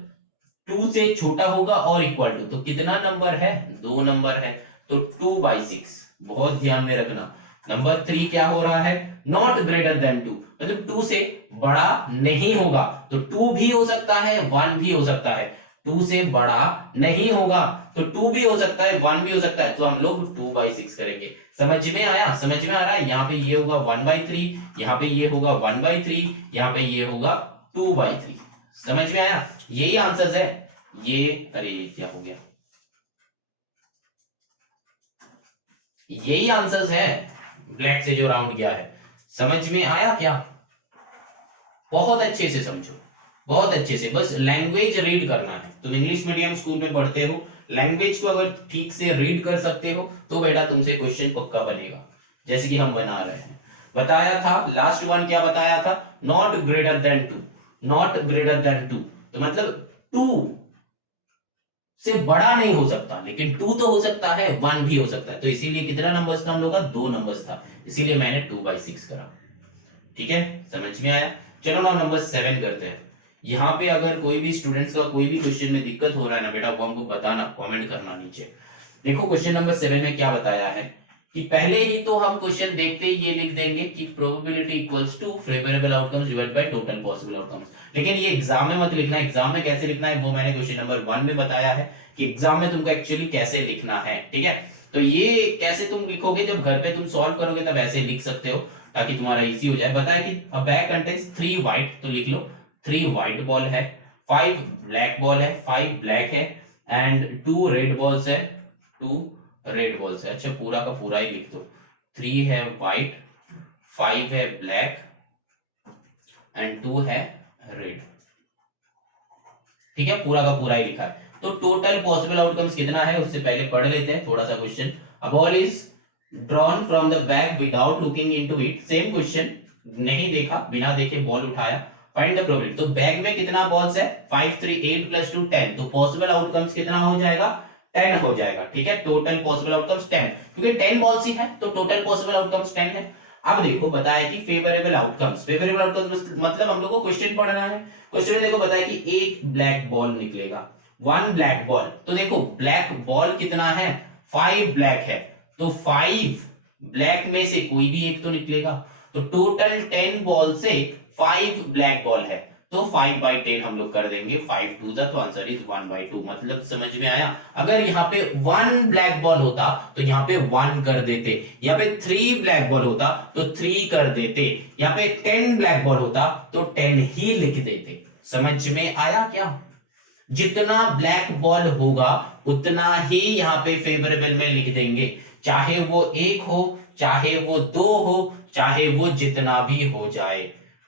2 से छोटा होगा और इक्वल टू, तो कितना नंबर है, 2 नंबर है, तो 2/6। बहुत ध्यान में रखना। नंबर 3 क्या हो रहा है, नॉट ग्रेटर देन 2, मतलब 2 से बड़ा नहीं होगा, तो 2 भी हो सकता है, 1 भी हो सकता है, 2 से बड़ा नहीं होगा, तो 2 भी हो सकता है 1 भी हो सकता है, तो हम लोग 2/6 करेंगे। समझ में आया? समझ में आ रहा है? यहाँ पे ये होगा 1/3, यहाँ पे ये होगा 1/3, यहाँ पे ये होगा 2/3। समझ में आया? यही आंसर है ये। अरे क्या हो गया, यही आंसर है ब्लैक से जो राउंड गया है। समझ में आया क्या? बहुत अच्छे से समझो, बहुत अच्छे से, बस लैंग्वेज रीड करना है। तुम इंग्लिश मीडियम स्कूल में पढ़ते हो, लैंग्वेज को अगर ठीक से रीड कर सकते हो तो बेटा तुमसे क्वेश्चन पक्का बनेगा, जैसे कि हम बना रहे हैं। बताया था लास्ट वन, क्या बताया था? Not greater then 2, not greater then 2, तो मतलब 2 से बड़ा नहीं हो सकता, लेकिन 2 तो हो सकता है, 1 भी हो सकता है। तो इसीलिए कितना नंबर्स था हम लोग का? 2 नंबर्स था, इसीलिए मैंने 2/6 करा। ठीक है, समझ में आया? चलो ना नंबर 7 करते हैं। यहाँ पे अगर कोई भी स्टूडेंट्स का कोई भी क्वेश्चन में दिक्कत हो रहा है ना बेटा, वो हमको बताना, कमेंट करना नीचे। देखो क्वेश्चन नंबर 7 में क्या बताया है कि पहले ही तो हम क्वेश्चन देखते ही ये लिख देंगे कि probability equals to favourable outcomes divided by total possible outcomes. लेकिन ये एग्जाम में मत लिखना, एग्जाम में कैसे लिखना है वो मैंने क्वेश्चन नंबर 1 में बताया है कि एग्जाम में तुमको एक्चुअली कैसे लिखना है। ठीक है, तो ये कैसे तुम लिखोगे, जब घर पे तुम सॉल्व करोगे तब ऐसे लिख सकते हो ताकि तुम्हारा इजी हो जाए। बताया कि अ बैग कंटेन्स 3 व्हाइट, तो लिख लो 3 व्हाइट बॉल है, 5 ब्लैक बॉल है, 5 ब्लैक है एंड 2 रेड बॉल्स है, 2 रेड बॉल्स है। अच्छा पूरा का पूरा ही लिख दो, 3 है व्हाइट, 5 है ब्लैक एंड 2 है रेड। ठीक है, पूरा का पूरा ही लिखा है। तो टोटल पॉसिबल आउटकम्स कितना है उससे पहले पढ़ लेते हैं थोड़ा सा question. A ball is drawn from the bag without looking into it. Same question, नहीं देखा, बिना देखे बॉल उठाया, फाइंड द प्रोबेबिलिटी। तो बैग में कितना बॉल्स है? 5 3 8 प्लस 2 10, तो पॉसिबल आउटकम्स कितना हो जाएगा? 10 हो जाएगा। ठीक है, टोटल पॉसिबल आउटकम्स 10, क्योंकि 10 बॉल्स ही है तो टोटल पॉसिबल आउटकम्स 10 है। अब देखो बताया कि फेवरेबल आउटकम्स, फेवरेबल आउटकम्स मतलब हम लोग को क्वेश्चन पढ़ना है। क्वेश्चन में देखो बताया कि एक ब्लैक बॉल निकलेगा, 1 ब्लैक बॉल। तो देखो ब्लैक बॉल कितना है? 5 ब्लैक है, तो 5 ब्लैक में से कोई भी एक तो निकलेगा, तो टोटल 10 बॉल से 5 ब्लैक बॉल है, तो 5/10 हम लोग कर देंगे, 5 2 जा, तो आंसर इज 1/2। मतलब समझ में आया? अगर यहाँ पे 1 ब्लैक बॉल होता तो यहाँ पे 1 कर देते, यहाँ पे 3 ब्लैक बॉल होता तो 3 कर देते, यहाँ पे 10 ब्लैक बॉल होता तो 10 ही लिख देते। समझ में आया क्या? जितना ब्लैक बॉल होगा उतना ही यहाँ पे फेवरेबल में लिख देंगे, चाहे वो 1 हो, चाहे वो 2 हो, चाहे वो जितना भी हो जाए।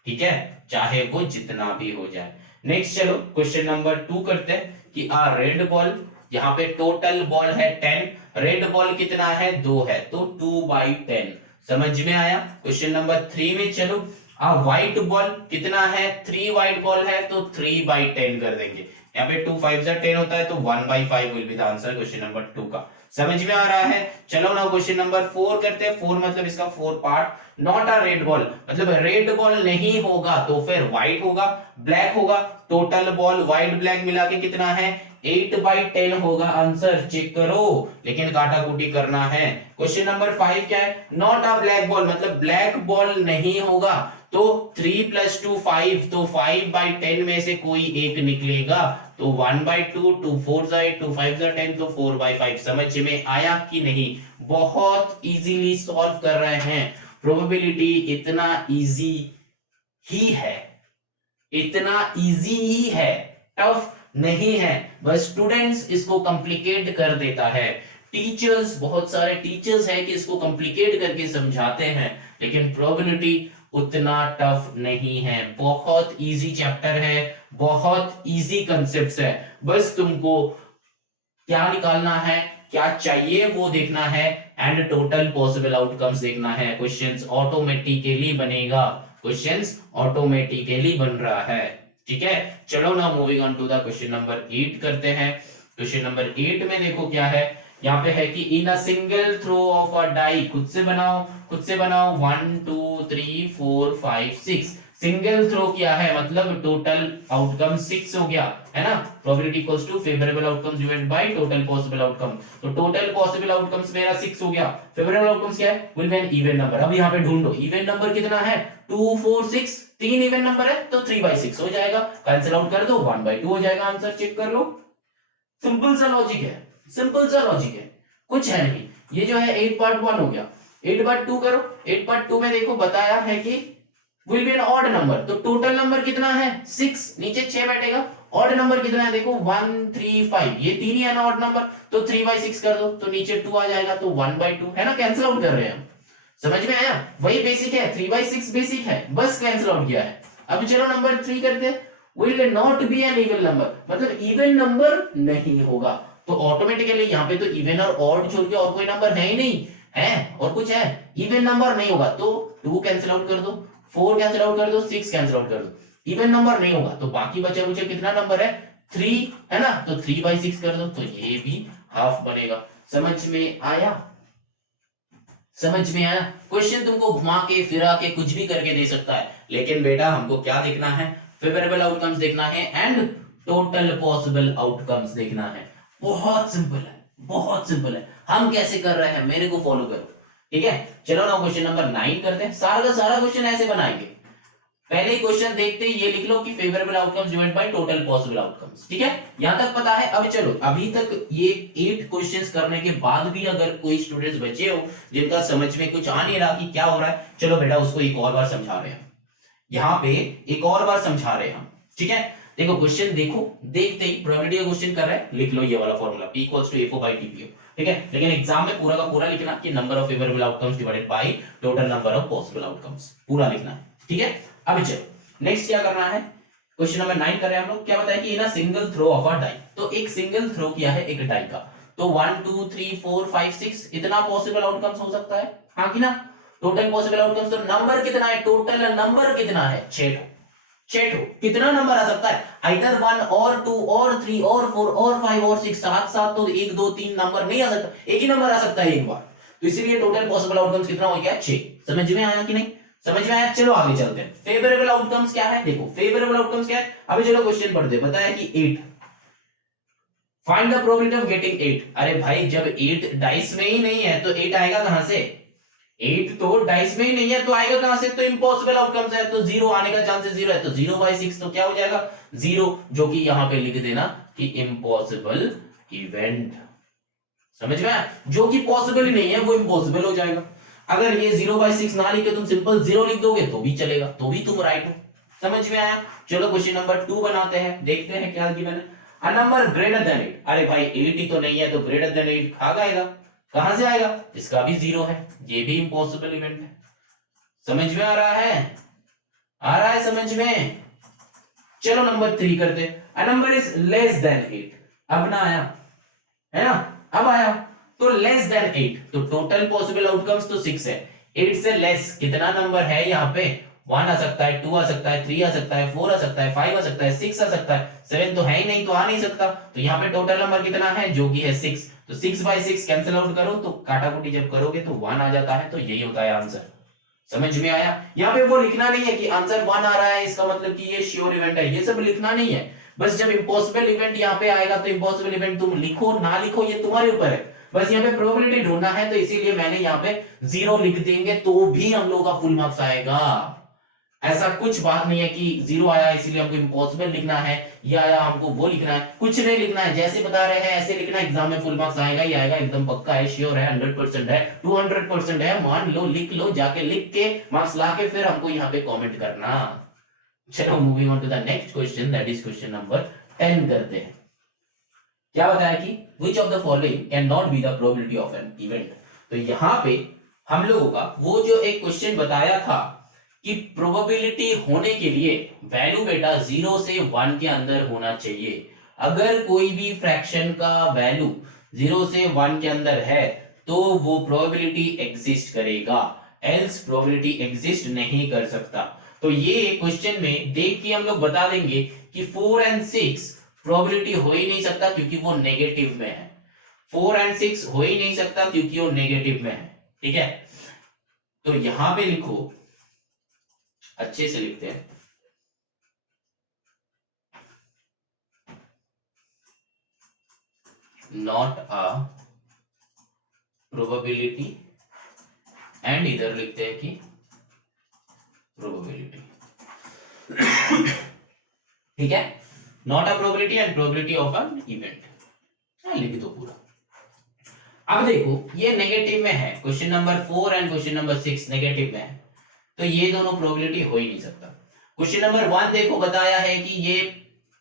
ठीक है, चाहे वो जितना भी हो जाए। नेक्स्ट चलो क्वेश्चन नंबर 2 करते हैं कि आ रेड बॉल, यहाँ पे टोटल बॉल है 10, रेड बॉल कितना है? 2 है, तो 2/10। समझ में आया? क्वेश्चन नंबर 3 में चलो, आ व्हाइट बॉल कितना है? 3 व्हाइट बॉल है, तो 3/10 कर देंगे। यहाँ पे 2 5 10 होता है, तो 1/5 will be the answer question number 2 का। समझ में आ रहा है? चलो ना क्वेश्चन नंबर 4 करते हैं। 4 मतलब इसका 4 part. Not a red ball मतलब रेड बॉल नहीं होगा तो फिर व्हाइट होगा, ब्लैक होगा। टोटल बॉल व्हाइट ब्लैक मिला के कितना है? 8/10 होगा आंसर, चेक करो, लेकिन काटा कुटी करना है। क्वेश्चन नंबर 5 क्या है? नॉट अ ब्लैक बॉल मतलब ब्लैक बॉल नहीं होगा, तो 3 + 2 5, तो 5/10 में से कोई एक निकलेगा, तो 1/2, 2 4 8, 2 5 10, तो 4/5। समझ में आया कि नहीं? बहुत इजीली सॉल्व कर रहे हैं। प्रोबेबिलिटी इतना इजी ही है, इतना इजी ही है, टफ नहीं है। बस स्टूडेंट्स इसको कॉम्प्लिकेट कर देता है। टीचर्स, बहुत सारे टीचर्स हैं कि इसको कॉम्प्लिकेट करके समझाते हैं, लेकिन प्रोबेबिलिटी उतना टफ नहीं है। बहुत इजी चैप्टर है, बहुत इजी कॉन्सेप्ट्स है। बस तुमको क्या निकालना है, क्या चाहिए वो देखना है एंड टोटल पॉसिबल आउटकम्स देखना है। क्वेश्चंस ऑटोमेटिकली बनेगा, क्वेश्चंस ऑटोमेटिकली बन रहा है। ठीक है, चलो ना moving on to the question number 8 करते हैं। क्वेश्चन नंबर 8 में देखो क्या है, यहाँ पे है कि in a single throw of a die, खुद से बनाओ, खुद से बनाओ, 1 2 3 4 5 6। सिंगल थ्रो किया है मतलब टोटल आउटकम 6 हो गया, है ना? Probability equals to favourable outcomes divided by total possible outcome. तो टोटल पॉसिबल आउटकम्स मेरा 6 हो गया। फेवरेबल आउटकम्स क्या है? Will be an even number. अब यहाँ पे ढूंढो इवन नंबर कितना है? 2 4 6, 3 इवन नंबर है तो 3/6 हो जाएगा, कैंसिल आउट कर दो, 1/2 हो जाएगा आंसर, चेक कर लो। सिंपल सा लॉजिक है, सिंपल सा लॉजिक है, कुछ है नहीं। ये जो है 8/1 हो गया, 8/2 करो, 8/2 में देखो बताया है कि will be an odd number, तो टोटल नंबर कितना है 6, नीचे 6 बैठेगा। ऑड नंबर कितना है देखो 1 3 5, ये तीन ही है ना ऑड नंबर, तो 3/6 कर दो तो नीचे 2 आ जाएगा, तो 1/2 है ना, कैंसिल आउट कर रहे हैं हम। समझ में आया, वही बेसिक है, 3/6 बेसिक है, बस कैंसिल आउट किया है। अब चलो नंबर 3 करते हैं, will not be an even number, मतलब इवन नंबर नहीं होगा, तो ऑटोमेटिकली यहाँ पे तो इवन और ऑड छोड़ के और कोई नंबर है ही नहीं, है और कुछ है, इवन नंबर नहीं होगा, तो 2 कैंसिल आउट कर दो, 4 कैंसिल आउट कर दो, 6 कैंसिल आउट कर दो, इवन नंबर नहीं होगा, तो बाकी बचा कुछ कितना नंबर है 3, है ना, तो 3/6 कर दो, तो ये भी हाफ बनेगा। समझ में आया, समझ में आया। क्वेश्चन तुमको घुमा के फिरा के कुछ भी करके दे सकता है, लेकिन बेटा हमको क्या देखना है, फेवरेबल आउटकम्स देखना है एंड टोटल पॉसिबल आउटकम्स देखना है। बहुत सिंपल है, बहुत सिंपल है, हम कैसे कर रहे हैं मेरे को फॉलो करो, ठीक है। चलो ना क्वेश्चन नंबर 9 करते हैं, सारा का सारा क्वेश्चन ऐसे बनाएंगे। पहले ही क्वेश्चन देखते ही ये लिख लो कि favourable outcomes divided by total possible outcomes, ठीक है, यहां तक पता है। अब चलो अभी तक ये 8 क्वेश्चंस करने के बाद भी अगर कोई स्टूडेंट्स बचे हो जिनका समझ में कुछ आ नहीं रहा कि क्या हो रहा है, चलो बेटा उसको एक और बार समझा रहे हैं, यहाँ पे एक और बार समझा रहे हैं हम, ठीक है। देखो क्वेश्चन देखो, देखते ही प्रोबेबिलिटी का क्वेश्चन कर रहे हैं, लिख लो ये वाला फॉर्मूला P = A4/TPO, ठीक है। लेकिन एग्जाम में पूरा का पूरा लिखना कि number of favourable outcomes divided by total number of possible outcomes, पूरा लिखना है, ठीक है। अब चलो नेक्स्ट क्या करना है, क्वेश्चन नंबर 9 कर रहे हैं हम लोग। क्या बताया कि in a single throw of a die, तो एक सिंगल थ्रो किया है एक डाई का, तो 1 2 3 4 5 6 इतना पॉसिबल आउटकम्स हो सकता है, हाँ कि ना। टोटल पॉसिबल आउटकम्स, तो नंबर कितना है, टोटल नंबर कितना है 6, 6 कितना नंबर आ सकता है, आइदर 1 और 2 और 3 और 4 और 5 और 6, साथ साथ तो 1 2 3 नंबर नहीं आ सकता, एक ही नंबर आ सकता है एक बार, तो इसीलिए टोटल पॉसिबल आउटकम्स कितना हो गया 6। समझ में आया कि नहीं, समझ में आया। चलो आगे चलते हैं, फेवरेबल आउटकम्स क्या है, देखो फेवरेबल आउटकम्स क्या है। अभी चलो क्वेश्चन पढ़ते हैं, बताया कि 8, find the probability of getting 8। अरे भाई जब 8 डाइस में ही नहीं है तो 8 आएगा कहां से, 8 तो डाइस में ही नहीं है तो आएगा कहां से, तो इम्पॉसिबल आउटकम्स है, तो 0 आने का चांसेस 0 है, तो 0/6 तो क्या हो जाएगा 0, जो कि यहां पे लिख देना कि इम्पॉसिबल इवेंट। समझ में आया, जो कि पॉसिबल ही नहीं है वो इम्पॉसिबल हो जाएगा। अगर ये 0/6 ना लिख के तुम सिंपल 0 लिख दोगे तो भी चलेगा, तो भी तुम राइट हो। समझ में आया। चलो क्वेश्चन नंबर 2 बनाते हैं, देखते हैं क्या गिवन है। अ नंबर ग्रेटर देन 8, अरे भाई 8 ही तो नहीं है, तो ग्रेटर देन 8 कहां आएगा, कहां से आएगा, इसका भी 0 है, ये भी इम्पॉसिबल इवेंट है। समझ में आ रहा है, आ रहा है समझ में। चलो नंबर 3 करते हैं, a number is less than 8, अब ना आया है ना, अब आया, तो लेस देन 8, तो टोटल पॉसिबल आउटकम्स तो 6 है, 8 से लेस कितना नंबर है यहाँ पे, 1 आ सकता है, 2 आ सकता है, 3 आ सकता है, 4 आ सकता है, 5 आ सकता है, 6 आ सकता है, 7 तो है ही नहीं, तो आ नहीं सकता, तो यहाँ पे टोटल नंबर कितना है जो कि है 6, तो 6/6 कैंसिल आउट करो, तो काटाकुटी जब करोगे तो 1 आ जाता है, तो यही होता है आंसर। समझ में आया। यहाँ पे वो लिखना नहीं है कि आंसर 1 आ रहा है इसका मतलब कि ये श्योर इवेंट है, ये सब लिखना नहीं है, बस जब इम्पॉसिबल इवेंट यहाँ पे आएगा तो इम्पॉसिबल इवेंट तुम लिखो ना लिखो ये तुम्हारे ऊपर है, बस यहाँ पे प्रोबेबिलिटी ढूंढना है, तो इसीलिए मैंने यहाँ पे 0 लिख देंगे तो भी हम लोग का फुल मार्क्स आएगा। ऐसा कुछ बात नहीं है कि 0 आया इसीलिए हमको इम्पॉसिबल लिखना है, ये आया हमको वो लिखना है, कुछ नहीं लिखना है, जैसे बता रहे हैं ऐसे लिखना, एग्जाम में फुल मार्क्स आएगा ही आएगा, एकदम पक्का है, श्योर है, 100% है, 200% है, मान लो, लिख लो, जाके लिख के मार्क्स ला के फिर हमको यहाँ पे कॉमेंट करना। चलो moving on to the next question, that is question number 10 करते हैं। क्या बताया कि which of the following cannot be the probability of an event, तो यहाँ पे हम लोगों का वो जो एक क्वेश्चन बताया था कि प्रोबेबिलिटी होने के लिए वैल्यू बेटा 0 से 1 के अंदर होना चाहिए, अगर कोई भी फ्रैक्शन का वैल्यू 0 से 1 के अंदर है तो वो प्रोबेबिलिटी एग्जिस्ट करेगा, एल्स प्रोबेबिलिटी एग्जिस्ट नहीं कर सकता। तो ये क्वेश्चन में देख के हम लोग बता देंगे कि 4 और 6 प्रोबेबिलिटी हो ही नहीं सकता क्योंकि वो नेगेटिव में है, 4 और 6 हो ही नहीं सकता क्योंकि वो नेगेटिव में है, ठीक है। तो यहां पे लिखो, अच्छे से लिखते हैं, नॉट अ प्रोबेबिलिटी, एंड इधर लिखते हैं कि प्रोबेबिलिटी, ठीक है, not a probability and probability of an event. लिख दो पूरा। अब देखो ये नेगेटिव में है, question number 4 and question number 6 negative में है, तो ये दोनों प्रोबेबिलिटी हो ही नहीं सकता। क्वेश्चन नंबर 1 देखो बताया है कि ये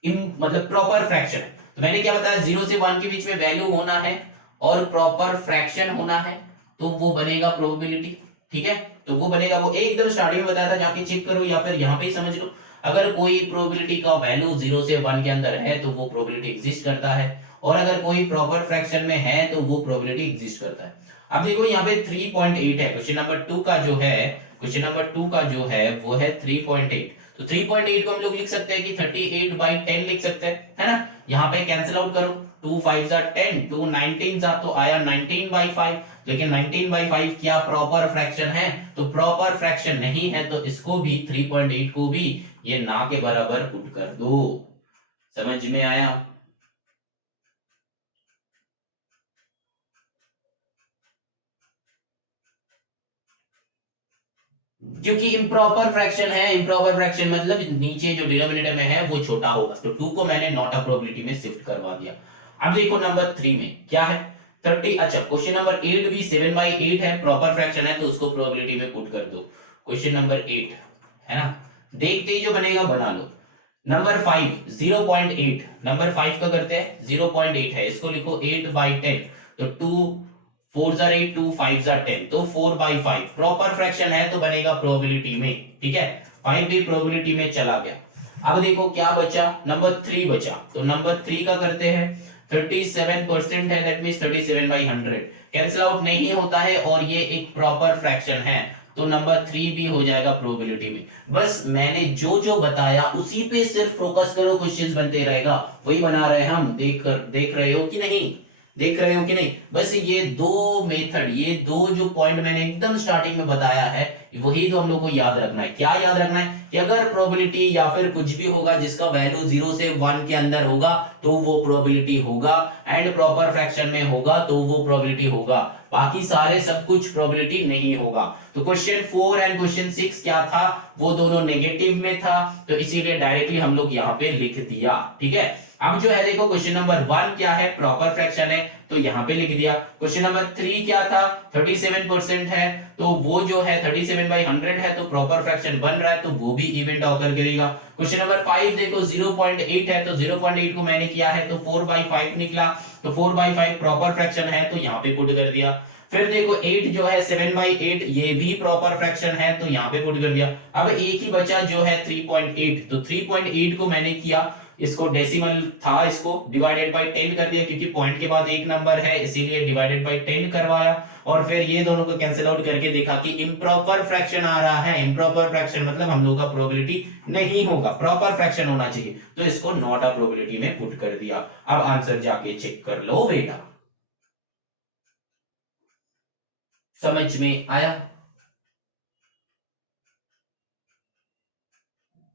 मतलब प्रॉपर फ्रैक्शन है, तो मैंने क्या बताया 0 से 1 के बीच में वैल्यू होना है और प्रॉपर फ्रैक्शन होना है, तो वो बनेगा प्रोबेबिलिटी। ठीक है, तो वो बनेगा, वो एकदम स्टार्टिंग में बताया था, जाके चेक करो या फिर यहाँ पे ही समझ लो। अगर कोई प्रोबेबिलिटी का वैल्यू 0 से 1 के अंदर है तो वो प्रोबेबिलिटी एग्जिस्ट करता है, और अगर कोई प्रॉपर फ्रैक्शन में है तो वो प्रोबेबिलिटी एग्जिस्ट करता है। अब देखो यहाँ पे 3.8 है, क्वेश्चन नंबर 2 का जो है, क्वेश्चन नंबर 2 का जो है वो है 3.8, तो 3.8 को हम लोग लिख सकते हैं कि 38/10 लिख सकते हैं, है ना। यहाँ पे कैंसिल आउट करो, 2 5 10, 2 19 तो आया 19/5, लेकिन 19/5 क्या प्रॉपर फ्रैक्शन है? तो प्रॉपर फ्रैक्शन नहीं है, तो इसको भी 3.8 को भी ये ना के बराबर पुट कर दो। समझ में आया? क्योंकि इम्प्रॉपर फ्रैक्शन है, इम्प्रॉपर फ्रैक्शन मतलब नीचे जो डिनोमिनेटर में है वो छोटा होगा, तो 2 को मैंने नॉट अ प्रोबेबिलिटी में शिफ्ट करवा दिया। अब देखो नंबर 3 में क्या है, 30। अच्छा, क्वेश्चन नंबर 8 भी 7/8 है, प्रॉपर फ्रैक्शन है, तो उसको प्रोबेबिलिटी में पुट कर दो। क्वेश्चन नंबर 8 है ना, देखते ही जो बनेगा बना लो। नंबर 5 0.8, नंबर 5 का करते हैं, 0.8 है, इसको लिखो 8/10, तो 2 4 जार 8, 2 5 जार 10, तो 4/5 प्रॉपर फ्रैक्शन है, तो बनेगा प्रोबेबिलिटी में। ठीक है, 5 भी प्रोबेबिलिटी में चला गया। अब देखो क्या बचा, नंबर 3 बचा, तो नंबर 3 का करते हैं, 37% है, दैट मींस 37/100, कैंसिल आउट नहीं होता है, और ये एक प्रॉपर फ्रैक्शन है, तो नंबर 3 भी हो जाएगा प्रोबेबिलिटी में। बस मैंने जो जो बताया उसी पे सिर्फ फोकस करो, क्वेश्चंस बनते रहेगा, वही बना रहे हैं हम, देख रहे हो कि नहीं, देख रहे हो कि नहीं। बस ये दो मेथड, ये दो जो पॉइंट मैंने एकदम स्टार्टिंग में बताया है, वही तो हम लोग को याद रखना है। क्या याद रखना है कि अगर प्रोबेबिलिटी या फिर कुछ भी होगा जिसका वैल्यू 0 से 1 के अंदर होगा तो वो प्रोबेबिलिटी होगा, एंड प्रॉपर फ्रैक्शन में होगा तो वो प्रोबेबिलिटी होगा, बाकी सारे सब कुछ प्रोबेबिलिटी नहीं होगा। तो क्वेश्चन 4 एंड क्वेश्चन 6 क्या था, वो दोनों नेगेटिव में था, तो इसीलिए डायरेक्टली हम लोग यहाँ पे लिख दिया। ठीक है, अब जो है देखो क्वेश्चन नंबर 1 क्या है, प्रॉपर फ्रैक्शन है, तो यहां पे लिख दिया। क्वेश्चन नंबर 3 क्या था, 37% है, तो वो जो है 37/100 है, तो प्रॉपर फ्रैक्शन बन रहा है, तो वो भी इवेंट ऑकर करेगा। क्वेश्चन नंबर 5 देखो 0.8 है, तो 0.8 को मैंने किया है तो 4/5 निकला, तो 4/5 प्रॉपर फ्रैक्शन है, तो यहाँ पे पुट कर दिया। फिर देखो 8 जो है 7/8, ये भी प्रॉपर फ्रैक्शन है, तो यहाँ पे पुट कर दिया। अब एक ही बचा जो है 3.8, तो 3.8 को मैंने किया, इसको डेसिमल था, इसको डिवाइडेड बाय 10 कर दिया, क्योंकि पॉइंट के बाद एक नंबर है इसीलिए डिवाइडेड बाय 10 करवाया, और फिर ये दोनों को कैंसिल आउट करके देखा कि इम्प्रॉपर फ्रैक्शन आ रहा है। इम्प्रॉपर फ्रैक्शन मतलब हम लोग का प्रोबेबिलिटी नहीं होगा, प्रॉपर फ्रैक्शन होना चाहिए, तो इसको नॉट अ प्रोबेबिलिटी में पुट कर दिया। अब आंसर जाके चेक कर लो बेटा। समझ में आया?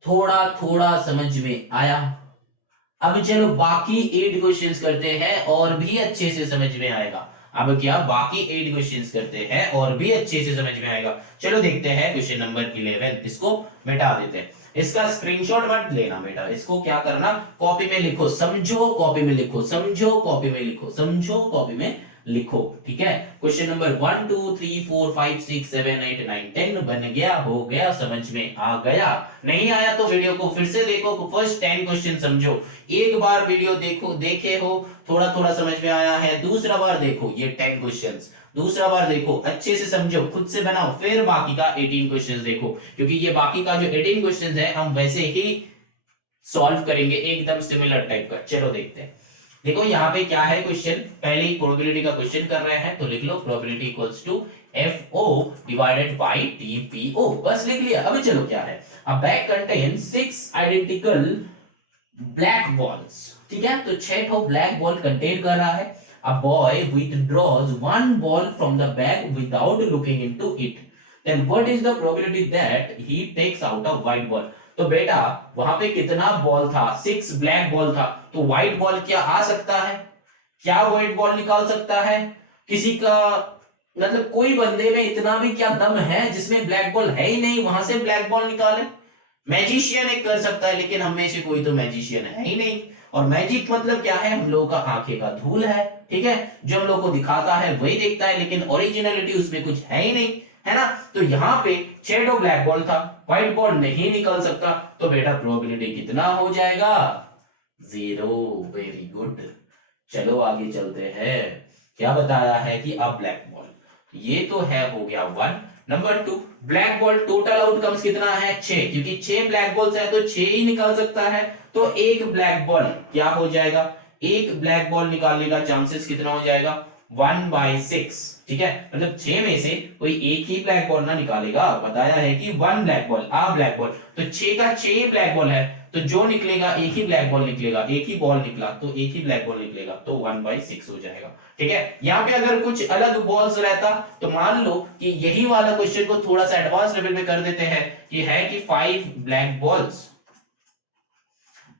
थोड़ा थोड़ा समझ में आया? अब चलो बाकी 8 क्वेश्चंस करते हैं और भी अच्छे से समझ में आएगा। अब क्या बाकी 8 क्वेश्चंस करते हैं और भी अच्छे से समझ में आएगा। चलो देखते हैं क्वेश्चन नंबर 11, इसको मिटा देते हैं, इसका स्क्रीनशॉट मत लेना बेटा, इसको क्या करना, कॉपी में लिखो, समझो कॉपी में लिखो, समझो कॉपी में लिखो, समझो कॉपी में लिखो। ठीक है, क्वेश्चन नंबर 1 2 3 4 5 6 7 8 9 10 बन गया, हो गया, समझ में आ गया? नहीं आया तो वीडियो को फिर से देखो, फर्स्ट 10 क्वेश्चन समझो, एक बार वीडियो देखो, देखे हो थोड़ा थोड़ा समझ में आया है, दूसरा बार देखो ये 10 क्वेश्चंस, दूसरा बार देखो, अच्छे से समझो, खुद से बनाओ, फिर बाकी का 18 क्वेश्चंस देखो, क्योंकि ये बाकी का जो 18 क्वेश्चंस है हम वैसे ही सॉल्व करेंगे, एकदम सिमिलर टाइप का। चलो देखते हैं। देखो यहाँ पे क्या है क्वेश्चन, पहले ही प्रोबेबिलिटी का क्वेश्चन कर रहे हैं, तो लिख लो probability equals to FO divided by TPO, बस लिख लिया। अब चलो क्या है, a bag contains 6 identical black balls, ठीक है, तो 6 ठो ब्लैक बॉल कंटेन कर रहा है। A boy withdraws one ball from the bag without looking into it, then what is the probability that he takes out a white ball? तो बेटा वहां पे कितना बॉल था, 6 ब्लैक बॉल था, तो व्हाइट बॉल क्या आ सकता है, क्या व्हाइट बॉल निकाल सकता है किसी का, मतलब कोई बंदे में इतना भी क्या दम है जिसमें ब्लैक बॉल है ही नहीं, वहां से ब्लैक बॉल निकाले? मैजिशियन एक कर सकता है, लेकिन हम में से कोई तो मैजिशियन है ही नहीं, और मैजिक मतलब क्या है, हम लोगों का आंखें का धूल है, ठीक है, जो हम लोग को दिखाता है वही देखता है, लेकिन ओरिजिनलिटी उसमें कुछ है ही नहीं, है ना। तो यहाँ पे शैडो ब्लैक बॉल था, व्हाइट बॉल नहीं निकल सकता, तो बेटा प्रोबेबिलिटी कितना हो जाएगा, 0। Very good. चलो आगे चलते हैं, क्या बताया है कि अब ब्लैक बॉल, ये तो है हो गया 1। Number 2, black ball total outcomes कितना है, 6, क्योंकि 6 ब्लैक बॉल्स है तो 6 ही निकाल सकता है, तो एक ब्लैक बॉल क्या हो जाएगा, एक ब्लैक बॉल निकालने का चांसेस कितना हो जाएगा, 1/6, ठीक है, मतलब 6 में से कोई एक ही ब्लैक बॉल ना निकालेगा, बताया है कि 1 ब्लैक बॉल, आ ब्लैक बॉल, तो 6 का 6 ही ब्लैक बॉल है, तो जो निकलेगा एक ही ब्लैक बॉल निकलेगा, एक ही बॉल निकला तो एक ही ब्लैक बॉल निकलेगा, तो 1/6 हो जाएगा, ठीक है। यहाँ पे अगर कुछ अलग बॉल्स रहता तो मान लो कि यही वाला क्वेश्चन को थोड़ा सा एडवांस लेवल पे कर देते हैं, कि है कि 5 black balls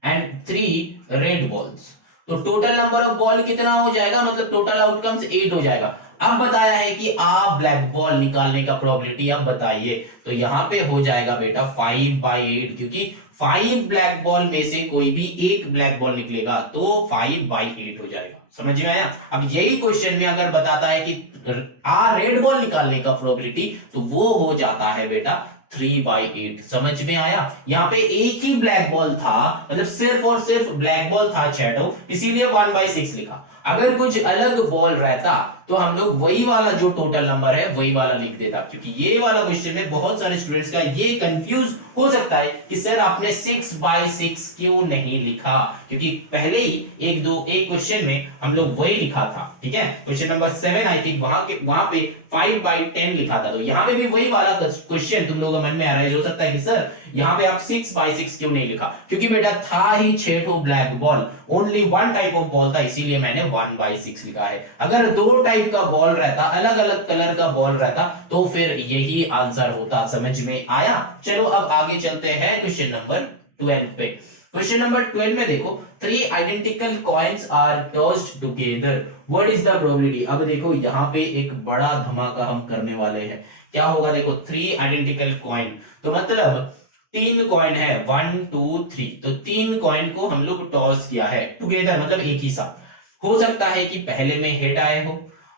and 3 red balls, तो टोटल नंबर ऑफ बॉल कितना हो जाएगा, मतलब टोटल आउटकम्स 8 हो जाएगा। अब बताया है कि आप ब्लैक बॉल निकालने का प्रोबेबिलिटी अब बताइए, तो यहां पे हो जाएगा बेटा 5/8, क्योंकि 5 ब्लैक बॉल में से कोई भी एक ब्लैक बॉल निकलेगा तो 5/8 हो जाएगा, समझ में आया। अब यही क्वेश्चन में अगर बताता है कि रेड बॉल निकालने का प्रोबेबिलिटी, तो वो हो जाता है बेटा 3/8, समझ में आया। यहाँ पे एक ही ब्लैक बॉल था, मतलब सिर्फ और सिर्फ ब्लैक बॉल था शैडो, इसीलिए 1/6 लिखा। अगर कुछ अलग बॉल रहता तो हम लोग वही वाला जो टोटल नंबर है वही वाला लिख देता, क्योंकि ये वाला क्वेश्चन में बहुत सारे स्टूडेंट्स का ये कंफ्यूज हो सकता है कि सर आपने 6/6 क्यों नहीं लिखा, क्योंकि पहले ही एक क्वेश्चन में हम लोग वही लिखा था, ठीक है, क्वेश्चन नंबर 7 आई थिंक, वहां पे 5/10 लिखा था, तो यहाँ पे भी वही वाला क्वेश्चन तुम लोगों के मन में अराइज हो सकता है कि सर यहाँ पे आप 6/6 क्यों नहीं लिखा, क्योंकि बेटा था ही 6 ठो black ball, only 1 type of ball था, इसीलिए मैंने 1/6 लिखा है। अगर 2 टाइप का बॉल रहता, अलग अलग कलर का बॉल रहता, तो फिर यही आंसर होता, समझ में आया। चलो अब आगे चलते हैं क्वेश्चन नंबर 12 पे। क्वेश्चन नंबर 12 में देखो, 3 identical coins are tossed together, what is the probability. अब देखो यहाँ पे एक बड़ा धमाका हम करने वाले हैं, क्या होगा, देखो 3 आइडेंटिकल कॉइन, तो मतलब 3 कॉइन है, 1 2 3, तो 3 कॉइन को हम लोग टॉस किया है टुगेदर, मतलब एक ही साथ। हो सकता है कि पहले में हेड आए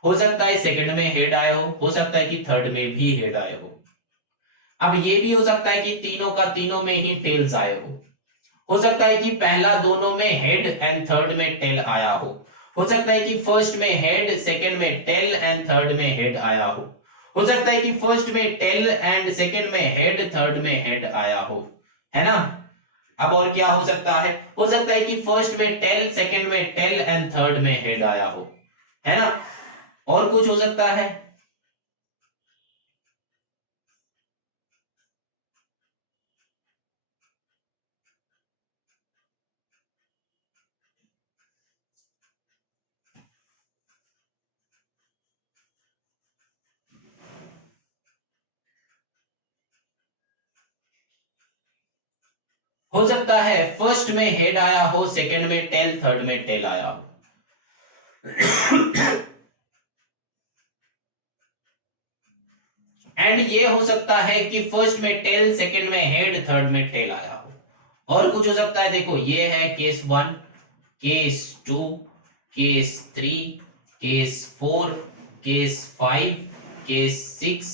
हो सकता है सेकंड में हेड आए हो सकता है कि थर्ड में भी हेड आए हो। अब ये भी हो सकता है कि तीनों का तीनों में ही टेल्स आए हो सकता है कि पहला दोनों में हेड एंड थर्ड में टेल आया हो सकता है कि फर्स्ट में हेड सेकंड में टेल एंड थर्ड में हेड आया हो सकता है कि फर्स्ट में टेल एंड सेकंड में हेड थर्ड में हेड आया हो, है ना। अब और क्या हो सकता है कि फर्स्ट में टेल सेकंड में टेल एंड थर्ड में हेड आया हो, है ना। और कुछ हो सकता है फर्स्ट में हेड आया हो सेकंड में टेल थर्ड में टेल आया हो। एंड ये हो सकता है कि फर्स्ट में टेल सेकंड में हेड थर्ड में टेल आया हो। और कुछ हो सकता है, देखो ये है case 1, case 2, case 3, case 4, case 5, case 6,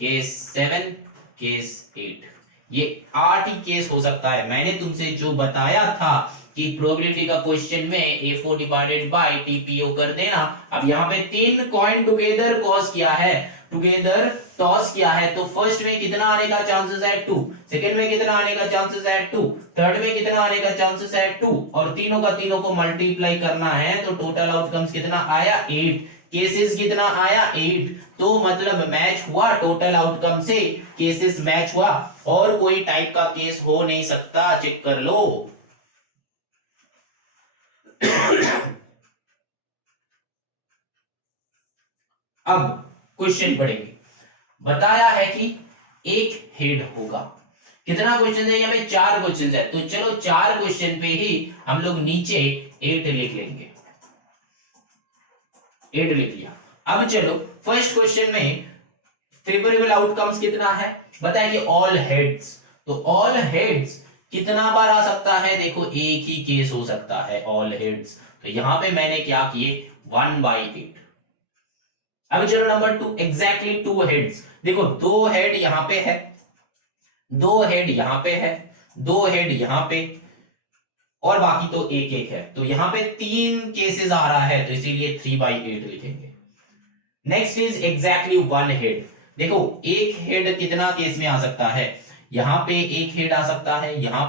case 7, case 8, ये 8 ही केस हो सकता है। मैंने तुमसे जो बताया था कि प्रोबेबिलिटी का क्वेश्चन में A4 डिवाइडेड बाय TPO कर देना। अब यहाँ पे 3 कॉइन टुगेदर टॉस किया है, तो फर्स्ट में कितना आने का चांसेस है 2, सेकंड में कितना आने का चांसेस है 2, थर्ड में कितना आने का चांसेस है 2, और तीनों का तीनों को मल्टीप्लाई करना है, तो टोटल आउटकम्स कितना आया 8, केसेस कितना आया 8, तो मतलब मैच हुआ टोटल आउटकम से, केसेस मैच हुआ, और कोई टाइप का केस हो नहीं सकता, चेक कर लो। अब क्वेश्चन पढ़ेंगे, बताया है कि एक हेड होगा, कितना क्वेश्चन है, यहाँ पे 4 क्वेश्चन है, तो चलो 4 क्वेश्चन पे ही हम लोग नीचे 8 लिख लेंगे, 8 लिख लिया। अब चलो फर्स्ट क्वेश्चन में फेवरेबल आउटकम्स कितना है, बताया कि ऑल हेड्स, तो ऑल हेड्स कितना बार आ सकता है? देखो एक ही केस हो सकता है, ऑल हेड्स। तो यहां पे मैंने क्या किए, 1/8। अब चलो नंबर 2, एग्जैक्टली 2 हेड्स। देखो 2 हेड यहां पे है, 2 हेड यहां पे है, 2 हेड यहां पे, और बाकी तो एक एक है। तो यहां पे 3 केसेस आ रहा है, तो इसीलिए 3/8 लिखेंगे। Next is exactly 1 head. देखो एक हेड कितना केस में आ सकता है? यहां पे एक हेड आ सकता है, यहां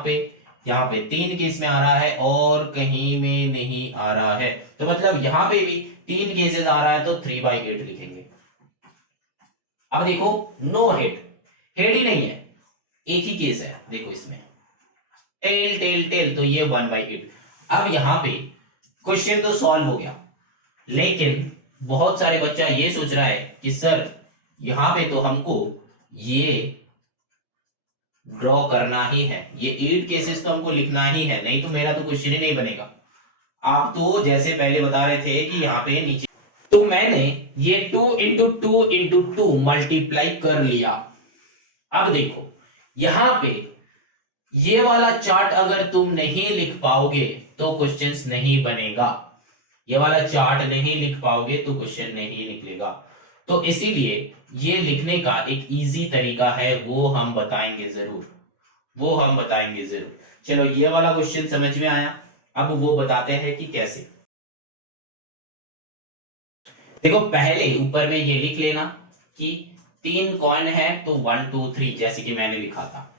पे 3 केस में आ रहा है, और कहीं में नहीं आ रहा है। तो मतलब यहां पे भी 3 केसेस आ रहा है, तो 3/8 लिखेंगे। अब देखो नो हेड, हेड ही नहीं है, एक ही केस है। देखो इसमें टेल टेल टेल, तो ये 1/8। अब यहां पे क्वेश्चन तो सॉल्व हो गया, लेकिन बहुत सारे बच्चा ये सोच रहा है कि सर यहां पे तो हमको ये ड्रॉ करना ही है, ये 8 केसेस तो हमको लिखना ही है, नहीं तो मेरा तो क्वेश्चन ही नहीं बनेगा। आप तो जैसे पहले बता रहे थे कि यहाँ पे नीचे, तो मैंने ये 2 × 2 × 2 मल्टीप्लाई कर लिया। अब देखो यहां पे ये वाला चार्ट अगर तुम नहीं लिख पाओगे तो क्वेश्चंस नहीं बनेगा। ये वाला चार्ट नहीं लिख पाओगे तो क्वेश्चन नहीं निकलेगा। तो इसीलिए ये लिखने का एक इजी तरीका है, वो हम बताएंगे जरूर, वो हम बताएंगे जरूर। चलो ये वाला क्वेश्चन समझ में आया, अब वो बताते हैं कि कैसे। देखो पहले ऊपर में ये लिख लेना कि 3 कॉइन है, तो 1 2 3 जैसे कि मैंने लिखा था।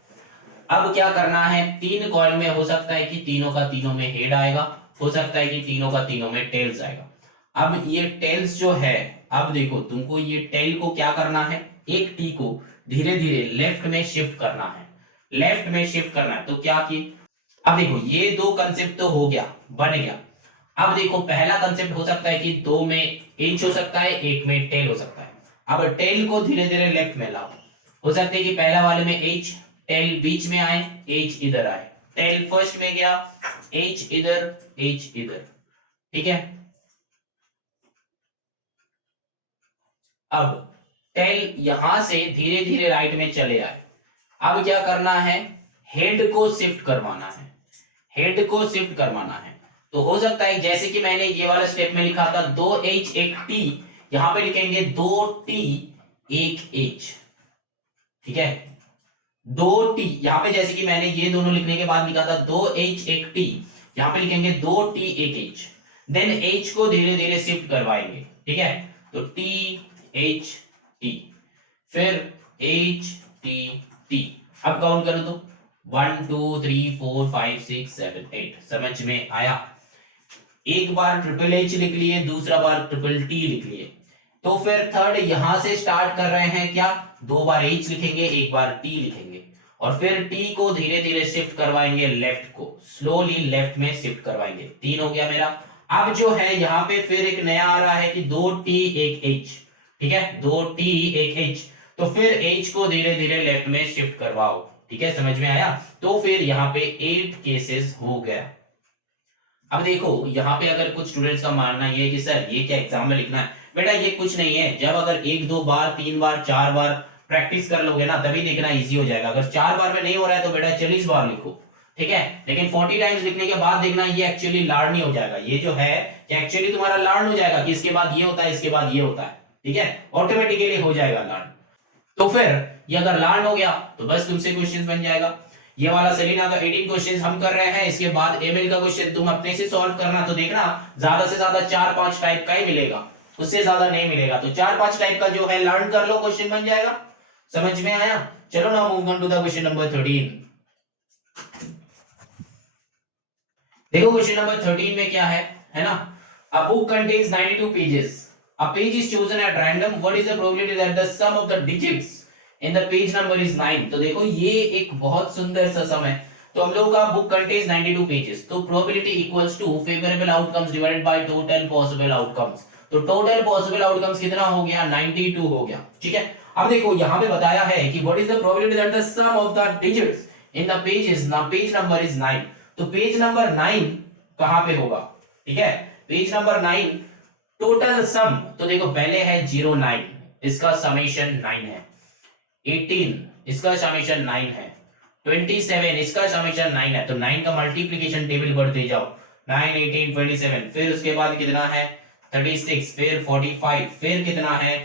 अब क्या करना है, 3 कॉइन में हो सकता है कि तीनों का तीनों में हेड आएगा, हो सकता है कि तीनों का तीनों में टेल्स आएगा। अब ये टेल्स जो है, अब देखो तुमको ये टेल को क्या करना है, एक टी को धीरे धीरे लेफ्ट में शिफ्ट करना है, लेफ्ट में शिफ्ट करना है। तो क्या की, अब देखो ये 2 कंसेप्ट तो हो गया, बन गया। अब देखो पहला कंसेप्ट हो सकता है कि 2 में एच हो सकता है, एक में टेल हो सकता है। अब टेल को धीरे धीरे लेफ्ट में लाओ, हो सकता है कि पहला वाले में एच, टेल बीच में आए, एच इधर आए, टेल फर्स्ट में गया, एच इधर, एच इधर, ठीक है। अब टेल यहां से धीरे धीरे राइट में चले आए। अब क्या करना है, हेड को शिफ्ट करवाना है, हेड को शिफ्ट करवाना है। तो हो सकता है जैसे कि मैंने ये वाला स्टेप में लिखा था 2H 1 T, यहां पे लिखेंगे 2T 1 H, ठीक है। 2T यहां पे जैसे कि मैंने ये दोनों लिखने के बाद लिखा था 2H 1 T, यहां पे लिखेंगे 2T 1 H। देन H को धीरे धीरे शिफ्ट करवाएंगे, ठीक है। तो T H T, फिर H T T। अब काउंट करो तो 1 2 3 4 5 6 7 8, समझ में आया। एक बार ट्रिपल एच लिख लिए, दूसरा बार ट्रिपल टी लिख लिए। तो फिर थर्ड यहां से स्टार्ट कर रहे हैं, क्या 2 बार एच लिखेंगे, एक बार टी लिखेंगे, और फिर टी को धीरे धीरे शिफ्ट करवाएंगे लेफ्ट को, स्लोली लेफ्ट में शिफ्ट करवाएंगे। 3 हो गया मेरा। अब जो है यहाँ पे फिर एक नया आ रहा है कि 2T 1 H, ठीक है, 2T 1 H। तो फिर H को धीरे धीरे लेफ्ट में शिफ्ट करवाओ, ठीक है, समझ में आया। तो फिर यहाँ पे 8 केसेस हो गया। अब देखो यहाँ पे अगर कुछ स्टूडेंट्स का मानना ये है कि सर ये क्या एग्जाम में लिखना है, बेटा ये कुछ नहीं है। जब अगर 1 2 बार 3 बार 4 बार प्रैक्टिस कर लोगे ना, तभी देखना इजी हो जाएगा। अगर 4 बार में नहीं हो रहा है तो बेटा 40 बार लिखो, ठीक है। लेकिन 40 टाइम्स लिखने के बाद देखना ये एक्चुअली लर्न नहीं हो जाएगा, ये जो है कि एक्चुअली तुम्हारा लर्न हो जाएगा कि इसके बाद ये होता है, इसके बाद ये होता है, ठीक है, ऑटोमेटिकली हो जाएगा लर्न। तो फिर ये अगर लर्न हो गया तो बस तुमसे क्वेश्चन बन जाएगा। ये वाला सेलिना का 18 क्वेश्चंस हम कर रहे हैं, इसके बाद एमएल का क्वेश्चन तुम अपने से सॉल्व करना। तो देखना ज्यादा से ज्यादा 4-5 टाइप का ही मिलेगा, उससे ज्यादा नहीं मिलेगा। तो 4-5 टाइप का जो है लर्न कर लो, क्वेश्चन बन जाएगा। समझ में आया। चलो ना move on to the question number 13। देखो क्वेश्चन नंबर 13 में क्या है ना, a book contains 92 pages, a page is chosen at random, what is the probability that the sum of the digits in the page number is 9। तो देखो ये एक बहुत सुंदर सा सम है। तो हम लोग का बुक कंटेन्स 92 पेजेस, तो probability equals to favourable outcomes divided by total possible outcomes. तो टोटल पॉसिबल आउटकम्स कितना हो गया, 92 हो गया, ठीक है। अब देखो यहां पे बताया है कि what is the probability that the sum of the digits in the pages, ना पेज नंबर इज 9। तो पेज नंबर 9 कहां पे होगा, ठीक है, पेज नंबर 9 टोटल सम। तो देखो पहले है 09, इसका समेशन 9 है, 18 इसका समेशन 9 है, 27, इसका समेशन 9 है, तो 9 का मल्टीप्लिकेशन टेबल बढ़ते जाओ, 9 18 27, फिर उसके बाद कितना है 36, फिर 45, फिर कितना है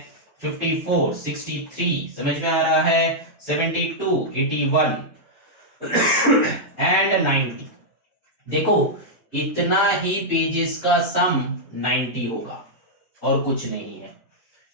54 63, समझ में आ रहा है 72 81 एंड 90। देखो इतना ही पेजेस का सम 90 होगा और कुछ नहीं है,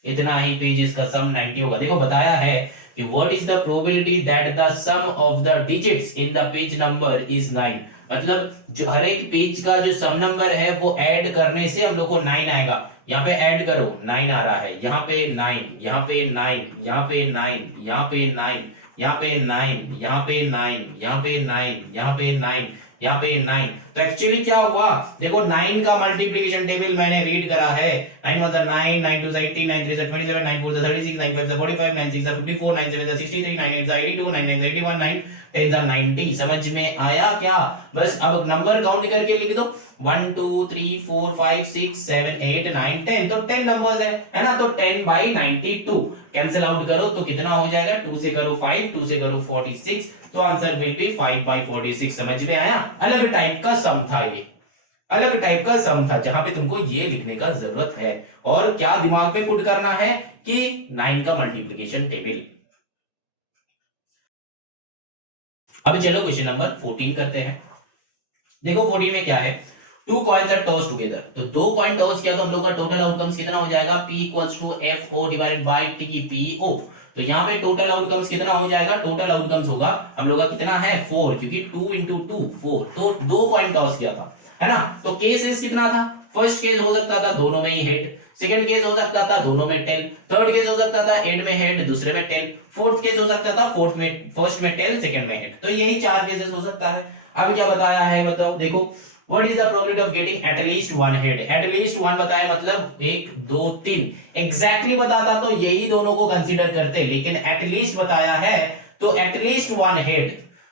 इतना ही पेजेस का सम 90 होगा। देखो बताया है कि what is the probability that the sum of the digits in the page number is 9, मतलब जो हर एक पेज का जो सम नंबर है वो ऐड करने से हम लोग को 9 आएगा। यहाँ पे ऐड करो 9 आ रहा है, यहाँ पे 9, यहाँ पे 9, यहाँ पे 9, यहाँ पे 9, यहाँ पे 9, यहाँ पे 9, यहाँ पे 9, यहाँ पे 9, यहाँ पे 9। तो एक्चुअली क्या हुआ, देखो 9 का मल्टीप्लिकेशन टेबल मैंने रीड करा है, 9 1 9, 9 2 18, 9 3 27, 9 4 36, 9 5 45, 9 6 54, 9 7 63, 9 8 82, 9 9 81, 9 10 90। समझ में आया क्या? बस अब नंबर काउंट करके लिख दो 1 2 3 4 5 6 7 8 9 10, तो 10 नंबर्स है ना, तो 10 by 92 कैंसिल आउट करो तो कितना हो जाएगा, 2 से करो 5, 2 से करो 46, तो आंसर विल बी 5 by 46। समझ में आया? अलग टाइप का सम था ये, अलग टाइप का सम था जहां पे तुमको ये लिखने का जरूरत है और क्या दिमाग में पुट करना है कि 9 का मल्टीप्लिकेशन टेबल। अब चलो क्वेश्चन नंबर 14 करते हैं। देखो 14 में क्या है, two coins are toss together, तो दो कॉइन टॉस किया तो हम लोग का टोटल आउटकम्स कितना हो जाएगा, P equals to FO divided by TPO। तो यहाँ पे टोटल आउटकम्स कितना हो जाएगा, टोटल आउटकम्स होगा हम लोग का कितना है 4, क्योंकि 2 into 2 4, तो दो कॉइन टॉस किया था, है ना। तो केसेस कितना था, फर्स्ट केस हो सकता था दोनों में ही हेड, सेकंड केस हो सकता था दोनों में टेल, थर्ड केस हो सकता था हेड में हेड दूसरे में टेल, फोर्थ केस हो सकता था फोर्थ में फर्स्ट में टेल सेकंड में हेड। तो यही चार केसेस हो सकता है। अब क्या बताया है बताओ, देखो What is the probability of getting at least one head? At least one बताया मतलब 1 2 3, एग्जैक्टली बताता तो यही दोनों को कंसीडर करते, लेकिन at least बताया है तो at least one head,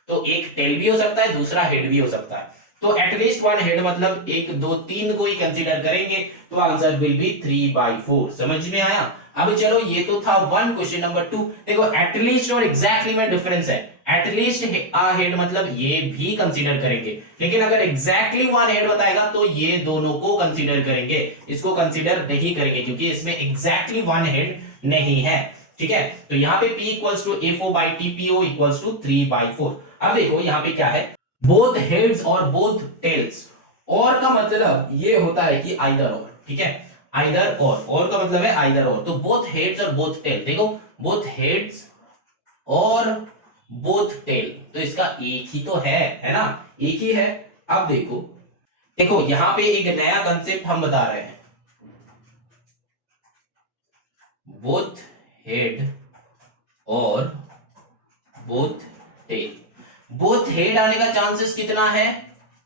तो एक टेल भी हो सकता है दूसरा हेड भी हो सकता है, तो at least one head मतलब 1 2 3 को ही कंसीडर करेंगे, तो आंसर विल बी 3/4। समझ में आया? अब चलो ये तो था वन। क्वेश्चन नंबर 2, देखो एटलीस्ट और एग्जैक्टली में डिफरेंस है। एटलीस्ट हेड मतलब ये भी कंसीडर करेंगे, लेकिन अगर एग्जैक्टली वन हेड बताएगा तो ये दोनों को कंसीडर करेंगे, इसको कंसीडर नहीं करेंगे क्योंकि इसमें एग्जैक्टली वन हेड नहीं है। ठीक है, तो यहाँ पे P equals to A4 by TPO equals to 3/4। अब देखो यहाँ पे क्या है, बोथ हेड्स और बोथ टेल्स, और का मतलब ये होता है कि आइदर और, ठीक है, आइदर और का मतलब है आइदर और, तो बोथ हेड्स और बोथ टेल, देखो बोथ हेड्स और बोथ टेल, तो इसका एक ही तो है ना, एक ही है। अब देखो देखो यहां पे एक नया कंसेप्ट हम बता रहे हैं, बोथ हेड और बोथ टेल। बोथ हेड आने का चांसेस कितना है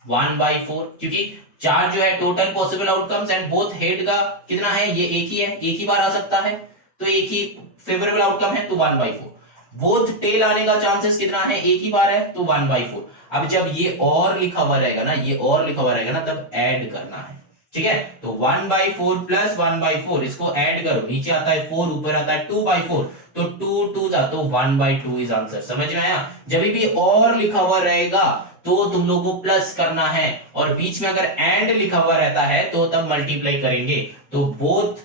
1/4, क्योंकि चार जो है total possible outcomes and both head का कितना है, ये एक ही है, एक ही बार आ सकता है, तो एक ही फेवरेबल आउटकम है तो 1/4। बोथ टेल आने का चांसेस कितना है, एक ही बार है तो 1/4। अब जब ये और लिखा हुआ रहेगा ना, ये और लिखा हुआ रहेगा ना, तब ऐड करना है, ठीक है। तो 1/4 प्लस 1/4, इसको ऐड करो, नीचे आता है 4 ऊपर आता है 2/4, तो 2 2 था तो 1/2 इज आंसर। समझ में आया? जब भी और लिखा हुआ रहेगा तो तुम लोगों को प्लस करना है, और बीच में अगर एंड लिखा हुआ रहता है तो तब मल्टीप्लाई करेंगे। तो both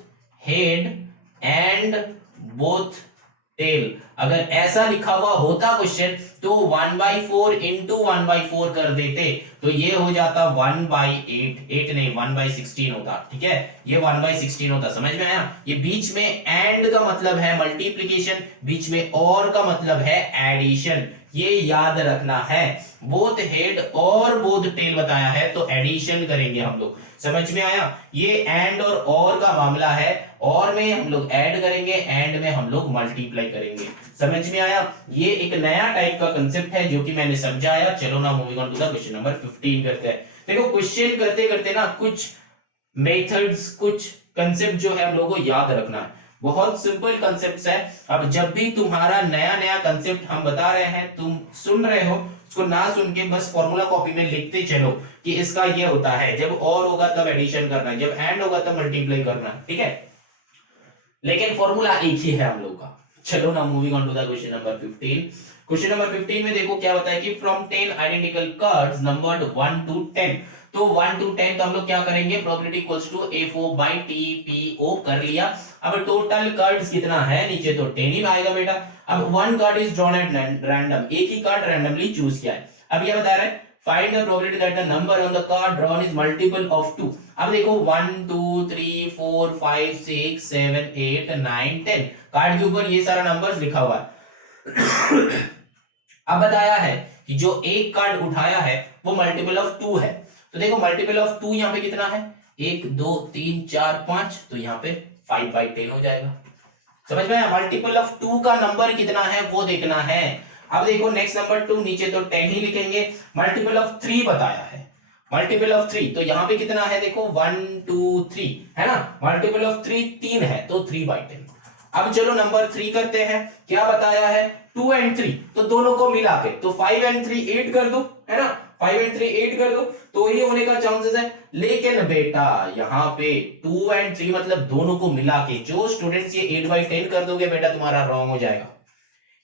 head and both tail, अगर ऐसा लिखा हुआ होता क्वेश्चन तो 1/4 इंटू 1/4 कर देते, तो ये हो जाता 1/8, 8 नहीं 1/16 होता, ठीक है, ये 1/16 होता। समझ में आया? ये बीच में एंड का मतलब है मल्टीप्लिकेशन, बीच में और का मतलब है एडिशन, ये याद रखना है। बोथ हेड और बोथ टेल बताया है तो एडिशन करेंगे हम लोग। समझ में आया? ये एंड और का मामला है, और में हम लोग ऐड करेंगे, एंड में हम लोग मल्टीप्लाई करेंगे। समझ में आया? ये एक नया टाइप का कांसेप्ट है जो कि मैंने समझाया। चलो ना moving on to the question number 15 करते हैं। देखो क्वेश्चन करते करते ना कुछ मेथड्स, कुछ कांसेप्ट जो है हम लोगों को याद रखना है। बहुत सिंपल कांसेप्ट्स है। अब जब भी तुम्हारा नया नया कांसेप्ट हम बता रहे हैं, तुम सुन रहे हो, उसको ना सुन के बस फॉर्मूला कॉपी में लिखते चलो कि इसका ये होता है, जब और होगा तब एडिशन करना है, जब एंड होगा तब मल्टीप्लाई करना है, ठीक है। लेकिन फॉर्मूला एक ही है हम लोग का, चलो ना moving on to the question number 15। Question number 15 में देखो क्या बताया कि from 10 identical cards numbered 1 to 10, तो 1 to 10 तो हम लोग क्या करेंगे, probability equals to A4 by TPO कर लिया। अब टोटल कार्ड्स कितना है, नीचे तो 10 ही आएगा बेटा। अब one card is drawn at random, एक ही कार्ड रैंडमली चूज किया है। अब ये बता रहा है find the probability that the number on the card drawn is multiple of 2। अब देखो 1 2 3 4 5 6 7 8 9 10 कार्ड के ऊपर ये सारा नंबर्स लिखा हुआ है। अब बताया है कि जो एक कार्ड उठाया है वो मल्टीपल ऑफ 2 है, तो देखो मल्टीपल ऑफ 2 यहाँ पे कितना है, 1 2 3 4 5, तो यहाँ पे 5 by 10 हो जाएगा। समझ में आया, मल्टीपल ऑफ 2 का नंबर कितना है वो देखना है। अब देखो नेक्स्ट नंबर 2, नीचे तो 10 ही लिखेंगे। मल्टीपल ऑफ 3 बताया है, मल्टीपल ऑफ 3 तो यहाँ पे कितना है, देखो 1 2 3 है ना, मल्टीपल ऑफ 3 3 है, तो 3 by 10। अब चलो नंबर 3 करते हैं, क्या बताया है 2 and 3, तो दोनों को मिला के तो 5 and 3 8 कर दो, है ना, 5 and 3 8 कर दो, तो ये होने का चांसेस है। लेकिन बेटा यहाँ पे 2 and 3 मतलब दोनों को मिला के, जो स्टूडेंट्स ये 8 by 10 कर दोगे बेटा तुम्हारा रॉन्ग हो जाएगा।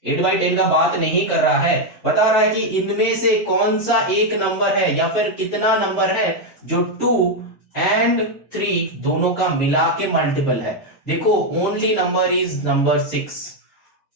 8 by 10 का बात नहीं कर रहा है, बता रहा है कि इनमें से कौन सा एक नंबर है या फिर कितना नंबर है जो 2 and 3 दोनों का मिला के मल्टीपल है। देखो ओनली नंबर इज नंबर 6,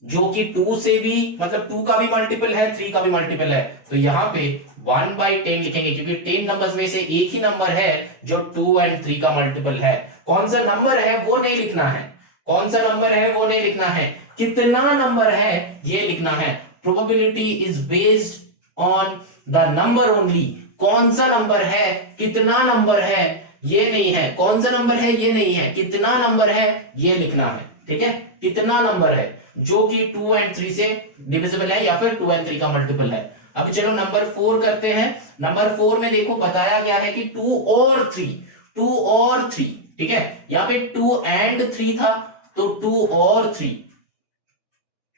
जो कि 2 से भी मतलब 2 का भी मल्टीपल है, 3 का भी मल्टीपल है, तो यहाँ पे 1 by 10 लिखेंगे, क्योंकि 10 नंबर्स में से एक ही नंबर है जो 2 and 3 का मल्टीपल है। कौन सा नंबर है वो नहीं लिखना है, कौन सा नंबर है वो नहीं लिखना है, कितना नंबर है ये लिखना है। Probability is based on the number only, कौन सा नंबर है, कितना नंबर है ये नहीं है, कौन सा नंबर है ये नहीं है, कितना नंबर है ये लिखना है, ठीक है, कितना नंबर है जो कि 2 and 3 से डिविजिबल है या फिर 2 and 3 का मल्टीपल है। अब चलो नंबर 4 करते हैं। नंबर 4 में देखो बताया गया है कि 2 और 3, 2 और 3, ठीक है, यहाँ पे 2 and 3 था, तो 2 और 3,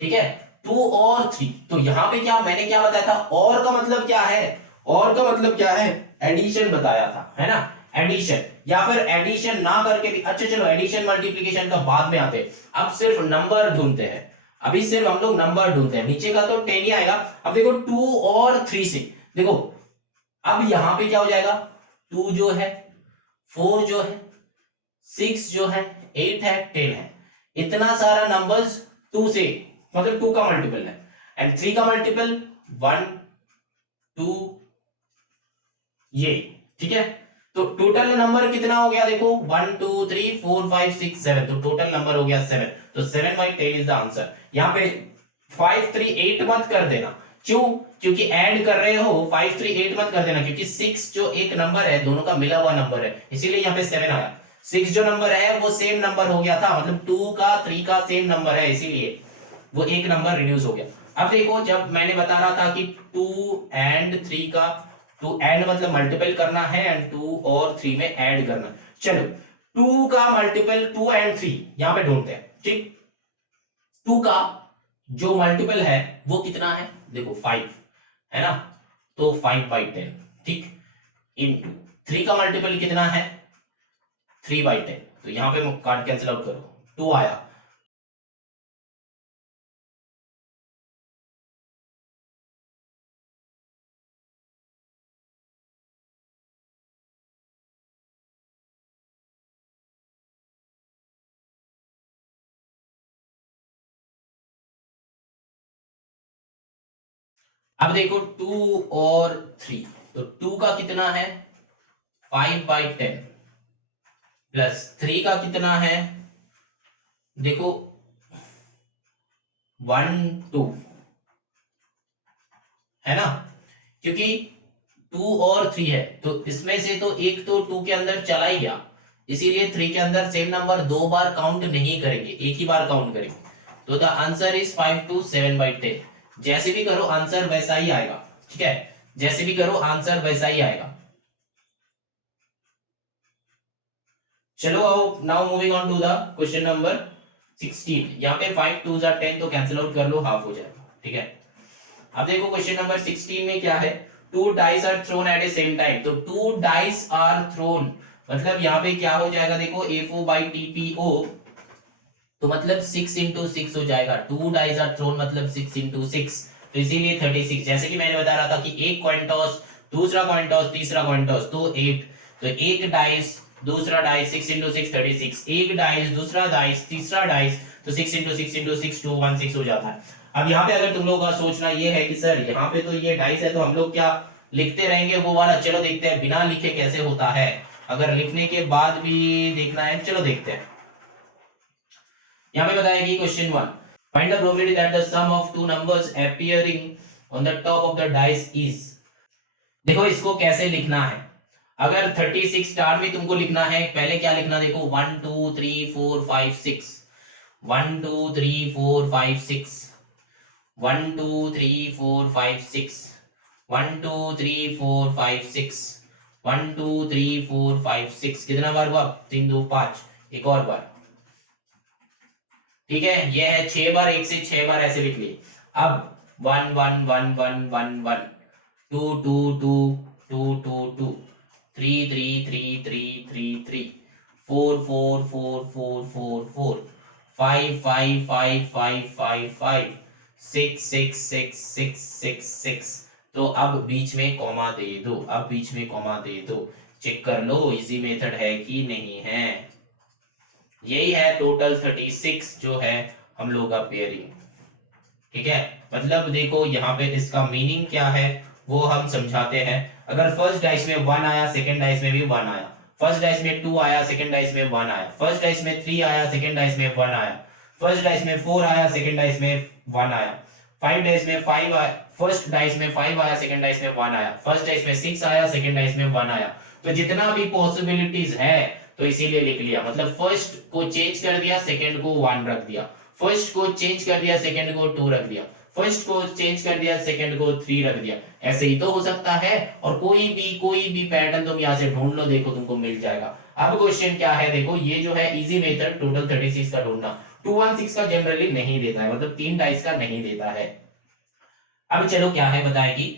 ठीक है, 2 और 3, तो यहाँ पे क्या मैंने क्या बताया था, और का मतलब क्या है, और का मतलब क्या है, एडिशन बताया था, है ना, एडिशन, या फिर एडिशन ना करके भी, अच्छा चलो एडिशन मल्टीप्लिकेशन का बाद में आते हैं, अब सिर्फ नंबर ढूंढते हैं, अभी सिर्फ हम लोग नंबर ढूंढते हैं। नीचे का तो 10 ही आएगा। अब देखो 2 और 3 से देखो, अब यहां पे क्या हो जाएगा, 2 जो है, 4 जो है, 6 जो है, 8 है, 10 है, इतना सारा नंबर्स 2 से मतलब 2 का मल्टीपल है, एंड 3 का मल्टीपल 1 2 ये, ठीक है, तो टोटल नंबर कितना हो गया, देखो 1 2 3 4 5 6 7, तो टोटल नंबर हो गया 7, तो 7 by 10 इज द आंसर। यहाँ पे 5 3 8 मत कर देना, क्यों, क्योंकि ऐड कर रहे हो, 5 3 8 मत कर देना, क्योंकि 6 जो एक नंबर है दोनों का मिला हुआ नंबर है, इसीलिए यहाँ पे 7 आया। 6 जो नंबर है वो सेम नंबर हो गया था, मतलब 2 का 3 का सेम नंबर है, इसीलिए वो एक नंबर रिड्यूस हो गया। अब देखो जब मैंने बता रहा था कि 2 and 3 का, 2 and मतलब मल्टीपल करना है एंड 2 और 3 में ऐड करना, चलो 2 का मल्टीपल 2 and 3 यहां पे ढूंढते हैं, ठीक, 2 का जो मल्टीपल है वो कितना है, देखो 5 है ना, तो 5 by 10, ठीक, इनटू 3 का मल्टीपल कितना है, 3 by 10, तो यहां पे कार्ड कैंसिल आउट करो, 2 आया। अब देखो 2 और 3, तो 2 का कितना है 5 by 10 प्लस 3 का कितना है, देखो 1 2 है ना, क्योंकि 2 और 3 है, तो इसमें से तो एक तो 2 के अंदर चला ही गया, इसीलिए 3 के अंदर सेम नंबर 2 बार काउंट नहीं करेंगे, एक ही बार काउंट करेंगे, तो the answer is 5 to 7 by 10। जैसे भी करो आंसर वैसा ही आएगा, ठीक है, जैसे भी करो आंसर वैसा ही आएगा। चलो आओ now moving on to the question number 16। यहाँ पे 5 2 10 तो कैंसिल आउट कर लो, हाफ हो जाएगा, ठीक है। अब देखो क्वेश्चन नंबर 16 में क्या है, 2 dice are thrown at a same time, तो 2 डाइस आर थ्रोन मतलब यहाँ पे क्या हो जाएगा, देखो A4 by TPO, तो मतलब 6 इंटू 6 हो जाएगा, 2 डाइस आर थ्रोन मतलब 6 इंटू 6, तो इसीलिए 36। जैसे कि मैंने बता रहा था कि एक कॉइन टॉस, दूसरा कॉइन टॉस, तीसरा कॉइन टॉस, तो 8, तो एक डाइस, दूसरा डाइस, 6 इंटू 6 36, एक डाइस, दूसरा डाइस, तीसरा डाइस, तो 6 इंटू 6 इंटू 6 216 हो जाता है। अब यहाँ पे अगर तुम लोगों का सोचना ये है कि सर यहाँ पे तो ये डाइस है तो हम लोग क्या लिखते रहेंगे वो वाला, चलो देखते हैं बिना लिखे कैसे होता है, अगर लिखने के बाद भी देखना है चलो देखते हैं। यहाँ पे बताया कि question 1, find the probability that the sum of two numbers appearing on the top of the dice is. देखो इसको कैसे लिखना है, अगर 36 स्टार में तुमको लिखना है, पहले क्या लिखना, देखो 1 2 3 4 5 6, 1 2 3 4 5 6, 1 2 3 4 5 6, 1 2 3 4 5 6, 1 2 3 4 5 6, कितना बार हुआ, 3 2 5, एक और बार, ठीक है, ये है 6 बार, एक से 6 बार ऐसे लिख लिए। अब 1 1 1 1 1 1, 2 2 2 2 2 2, 3 3 3 3 3 3, 4 4 4 4 4 4, 5 5 5 5 5 5, 6 6 6 6 6 6। तो अब बीच में कॉमा दे दो, अब बीच में कॉमा दे दो, चेक कर लो इजी मेथड है कि नहीं है। यही है टोटल 36 जो है हम लोग का पेयरिंग, ठीक है। मतलब देखो यहाँ पे इसका मीनिंग क्या है वो हम समझाते हैं। अगर फर्स्ट डाइस में 1 आया, सेकंड डाइस में भी 1 आया, फर्स्ट डाइस में 2 आया, सेकंड डाइस में 1 आया, फर्स्ट डाइस में 3 आया, सेकंड डाइस में 1 आया, फर्स्ट डाइस में 4 आया, सेकंड डाइस में 1 आया, 5 डाइस में 5 आया, फर्स्ट डाइस में 5 आया, सेकंड डाइस में 1 आया, फर्स्ट डाइस में 6 आया, सेकंड डाइस में 1 आया। तो जितना भी पॉसिबिलिटीज है तो इसीलिए लिख लिया, मतलब फर्स्ट को चेंज कर दिया, सेकंड को 1 रख दिया, फर्स्ट को चेंज कर दिया, सेकंड को 2 रख दिया, फर्स्ट को चेंज कर दिया, सेकंड को 3 रख दिया, ऐसे ही तो हो सकता है। और कोई भी पैटर्न तुम यहाँ से ढूंढ लो, देखो तुमको मिल जाएगा। अब क्वेश्चन क्या है, देखो ये जो है इजी मेथड टोटल 36 का ढूंढना, 216 का जनरली नहीं देता है, मतलब 3 डाइस का नहीं देता है। अब चलो क्या है बताए कि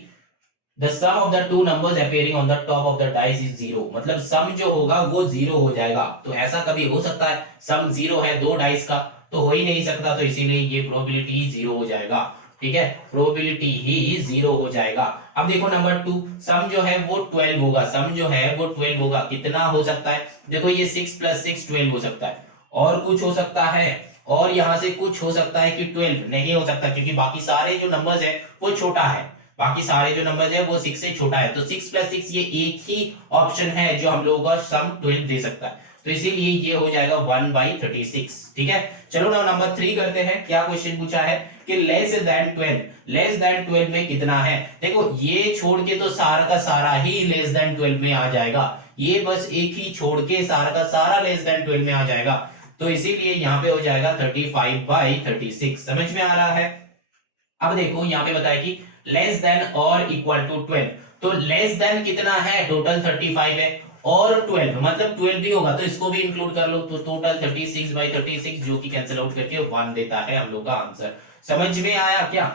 the sum of the two numbers appearing on the top of the dice is 0, मतलब सम जो होगा वो 0 हो जाएगा। तो ऐसा कभी हो सकता है, सम 0 है दो डाइस का, तो हो ही नहीं सकता, तो इसीलिए ये प्रोबेबिलिटी 0 हो जाएगा, ठीक है, प्रोबेबिलिटी ही 0 हो जाएगा। अब देखो नंबर 2, सम जो है वो 12 होगा, सम जो है वो 12 होगा, कितना हो सकता है, देखो ये 6 + 6 12 हो सकता है, और कुछ हो सकता है, और यहां से कुछ हो सकता है कि 12 नहीं हो सकता, क्योंकि बाकी सारे जो नंबर्स है वो छोटा है, बाकी सारे जो नंबर्स है वो 6 से छोटा है, तो 6 + 6 ये एक ही ऑप्शन है जो हम लोगों का सम 12 दे सकता है, तो इसीलिए ये हो जाएगा 1/36, ठीक है। चलो ना नंबर 3 करते हैं। क्या क्वेश्चन पूछा है कि लेस देन 12, लेस देन 12 में कितना है, देखो ये छोड़ के तो सारा का सारा ही लेस देन 12 में आ जाएगा, ये बस एक ही छोड़ के सारा का सारा लेस देन 12 में आ जाएगा, तो इसीलिए यहाँ पे हो जाएगा 35/36, समझ में आ रहा है। अब देखो यहाँ पे बताया कि लेस देन और इक्वल टू 12, तो लेस देन कितना है, टोटल 35 है, और 12 मतलब 12 भी होगा, तो इसको भी इंक्लूड कर लो, तो टोटल 36/36 जो कि कैंसिल आउट करके 1 देता है हम लोग का आंसर। समझ में आया क्या?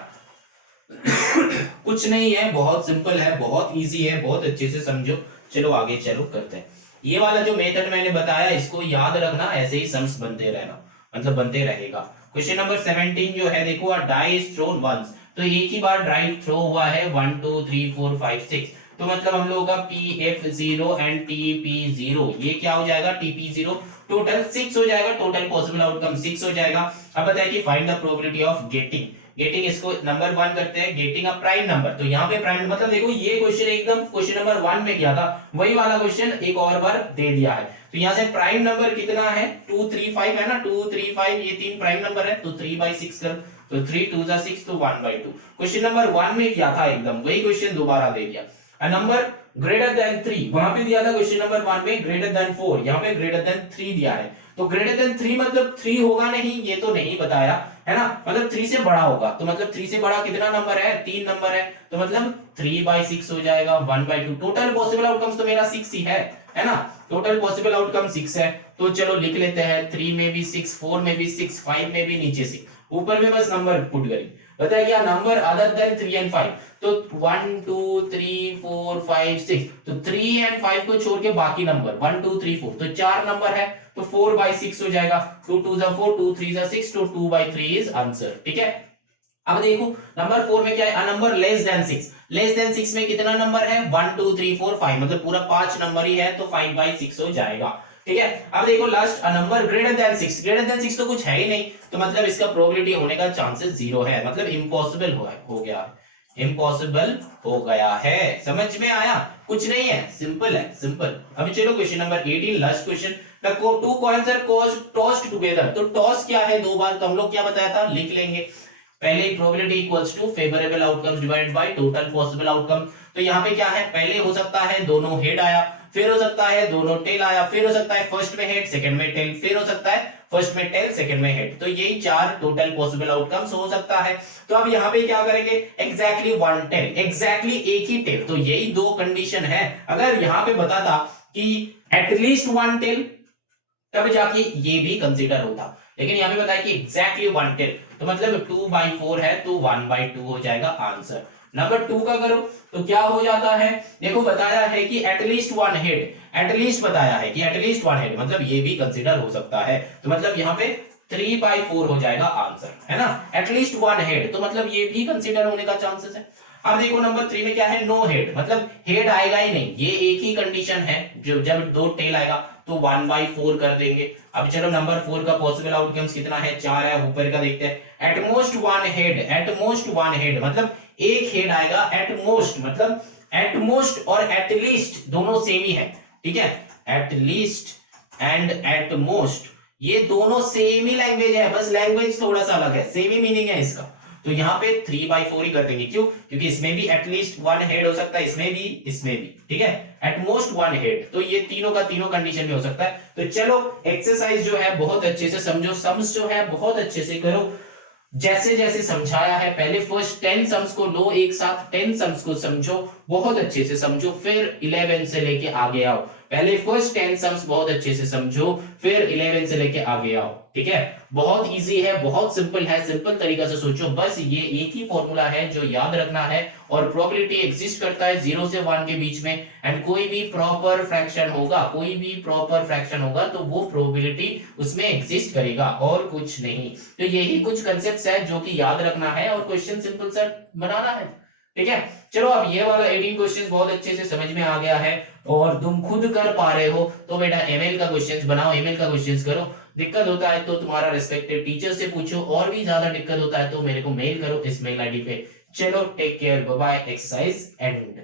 कुछ नहीं है, बहुत सिंपल है, बहुत इजी है, बहुत अच्छे से समझो। चलो आगे चलो करते हैं। ये वाला जो मेथड मैंने बताया इसको याद रखना, ऐसे ही सम्स बनते रहना, मतलब बनते रहेगा। क्वेश्चन नंबर 17 जो है देखो, डाई इज थ्रोन वंस, तो एक ही बार डाई थ्रो हुआ है 1 2 3 4 5 6, तो मतलब हम लोगों का PF0 एंड TP0 ये क्या हो जाएगा, TP0 टोटल 6 हो जाएगा, टोटल पॉसिबल आउटकम 6 हो जाएगा। अब बताइए कि find the probability of getting, getting इसको नंबर 1 करते हैं, गेटिंग अ प्राइम नंबर, तो यहाँ पे प्राइम मतलब देखो ये क्वेश्चन एकदम क्वेश्चन नंबर 1 में किया था, वही वाला क्वेश्चन एक और बार दे दिया है। तो यहाँ से प्राइम नंबर कितना है, 2 3 5 है ना, 2 3 5 ये तीन प्राइम नंबर है, तो 3/6 कर, तो 3 2 6, तो 1/2। क्वेश्चन नंबर 1 में किया था एकदम वही क्वेश्चन दोबारा दे दिया। अ नंबर ग्रेटर देन 3 वहां पे दिया था क्वेश्चन नंबर 1 में, ग्रेटर देन 4 यहाँ पे ग्रेटर देन 3 दिया है, तो ग्रेटर देन 3 मतलब 3 होगा नहीं, ये तो नहीं बताया है ना, मतलब 3 से बड़ा होगा, तो मतलब 3 से बड़ा कितना नंबर है, 3 नंबर है, तो मतलब 3/6 हो जाएगा, 1/2। टोटल पॉसिबल आउटकम्स तो मेरा 6 ही है ना, टोटल पॉसिबल आउटकम 6 है, तो चलो लिख लेते हैं 3 में भी 6, 4 में भी 6, 5 में भी नीचे 6, ऊपर में बस नंबर पुट करें, बताया क्या नंबर अदर देन 3 एंड 5, तो 1 2 3 4 5 6, तो 3 एंड 5 को छोड़ के बाकी नंबर 1 2 3 4, तो 4 नंबर है तो 4/6 हो जाएगा, 2 2 जा 4, 2 3 जा 6, तो 2/3 इज आंसर। ठीक है, अब देखो नंबर 4 में क्या है, a number less than 6, less than 6 में कितना नंबर है 1 2 3 4 5, मतलब पूरा 5 नंबर ही है तो 5/6 हो जाएगा। ठीक है, अब देखो last, a number greater than 6, greater than 6 तो कुछ है ही नहीं, तो मतलब इसका प्रोबेबिलिटी होने का चांसेस 0 है, मतलब इम्पॉसिबल हो गया, इम्पॉसिबल हो गया है। समझ में आया, कुछ नहीं है, सिंपल है, सिंपल। अभी चलो question number 18, last question. The two coins are tossed together, तो टॉस क्या है, दो बार, तो हम लोग क्या बताया था, लिख लेंगे पहले probability equals to favourable outcomes divided by total possible outcome. तो यहाँ पे क्या है, पहले हो सकता है दोनों हेड आया, फिर हो सकता है दोनों टेल आया, फिर हो सकता है फर्स्ट में हेड सेकंड में टेल, फिर हो सकता है फर्स्ट में टेल सेकंड में हेड, तो यही 4 टोटल पॉसिबल आउटकम्स हो सकता है। तो अब यहाँ पे क्या करेंगे, एग्जैक्टली 1 टेल, एग्जैक्टली एक ही टेल, तो यही दो कंडीशन है। अगर यहाँ पे बताता कि एटलीस्ट 1 टेल तब जाके ये भी कंसीडर होता, लेकिन यहाँ पे बताया कि एग्जैक्टली 1 टेल, तो मतलब 2/4 है तो 1/2 हो जाएगा आंसर। नंबर 2 का करो तो क्या हो जाता है, देखो बताया है कि एटलीस्ट 1 हेड, एटलीस्ट बताया है कि एटलीस्ट 1 हेड, मतलब ये भी कंसीडर हो सकता है, तो मतलब यहाँ पे 3/4 हो जाएगा आंसर, है ना, एटलीस्ट 1 हेड, तो मतलब ये भी कंसीडर होने का चांसेस है। अब देखो नंबर 3 में क्या है, नो हेड, मतलब हेड आएगा ही नहीं, ये एक ही कंडीशन है, जो जब दो टेल आएगा तो 1/4 कर देंगे। अब चलो नंबर 4 का पॉसिबल आउटकम्स कितना है, 4 है, ऊपर का देखते हैं, एटमोस्ट 1 हेड, एटमोस्ट 1 हेड, मतलब एक हेड आएगा, एटमोस्ट मतलब एटमोस्ट और एटलीस्ट दोनों सेम ही है। ठीक है, एटलीस्ट एंड एटमोस्ट ये दोनों सेम ही लैंग्वेज है, बस लैंग्वेज थोड़ा सा अलग है, सेम ही मीनिंग है इसका, तो यहाँ पे 3/4 ही कर देंगे, क्यों, क्योंकि इसमें भी एटलीस्ट 1 हेड हो सकता है, इसमें भी, इसमें भी। ठीक है, एटमोस्ट 1 हेड, तो ये तीनों का तीनों कंडीशन में हो सकता है। तो चलो एक्सरसाइज जो है बहुत अच्छे से समझो, सम्स जो है बहुत अच्छे से करो, जैसे जैसे समझाया है, पहले फर्स्ट 10 सम्स को लो एक साथ, 10 सम्स को समझो, बहुत अच्छे से समझो, फिर 11 से लेके आगे आओ, पहले फर्स्ट 10 सम्स बहुत अच्छे से समझो, फिर 11 से लेके आगे आओ। ठीक है, बहुत इजी है, बहुत सिंपल है, सिंपल तरीका से सोचो, बस ये एक ही फॉर्मूला है जो याद रखना है, और प्रोबेबिलिटी एग्जिस्ट करता है 0 से 1 के बीच में, एंड कोई भी प्रॉपर फ्रैक्शन होगा, कोई भी प्रॉपर फ्रैक्शन होगा तो वो प्रोबेबिलिटी उसमें एग्जिस्ट करेगा, और कुछ नहीं। तो यही कुछ कंसेप्ट्स है जो कि याद रखना है, और क्वेश्चन सिंपल सा बनाना है। ठीक है, चलो अब ये वाला 18 क्वेश्चंस बहुत अच्छे से समझ में आ गया है, और तुम खुद कर पा रहे हो, तो बेटा एमएल का क्वेश्चंस बनाओ, एमएल का क्वेश्चंस करो, दिक्कत होता है तो तुम्हारा रिस्पेक्टिव टीचर से पूछो, और भी ज्यादा दिक्कत होता है तो मेरे को मेल करो इस मेल आईडी पे। चलो take care, bye bye, exercise and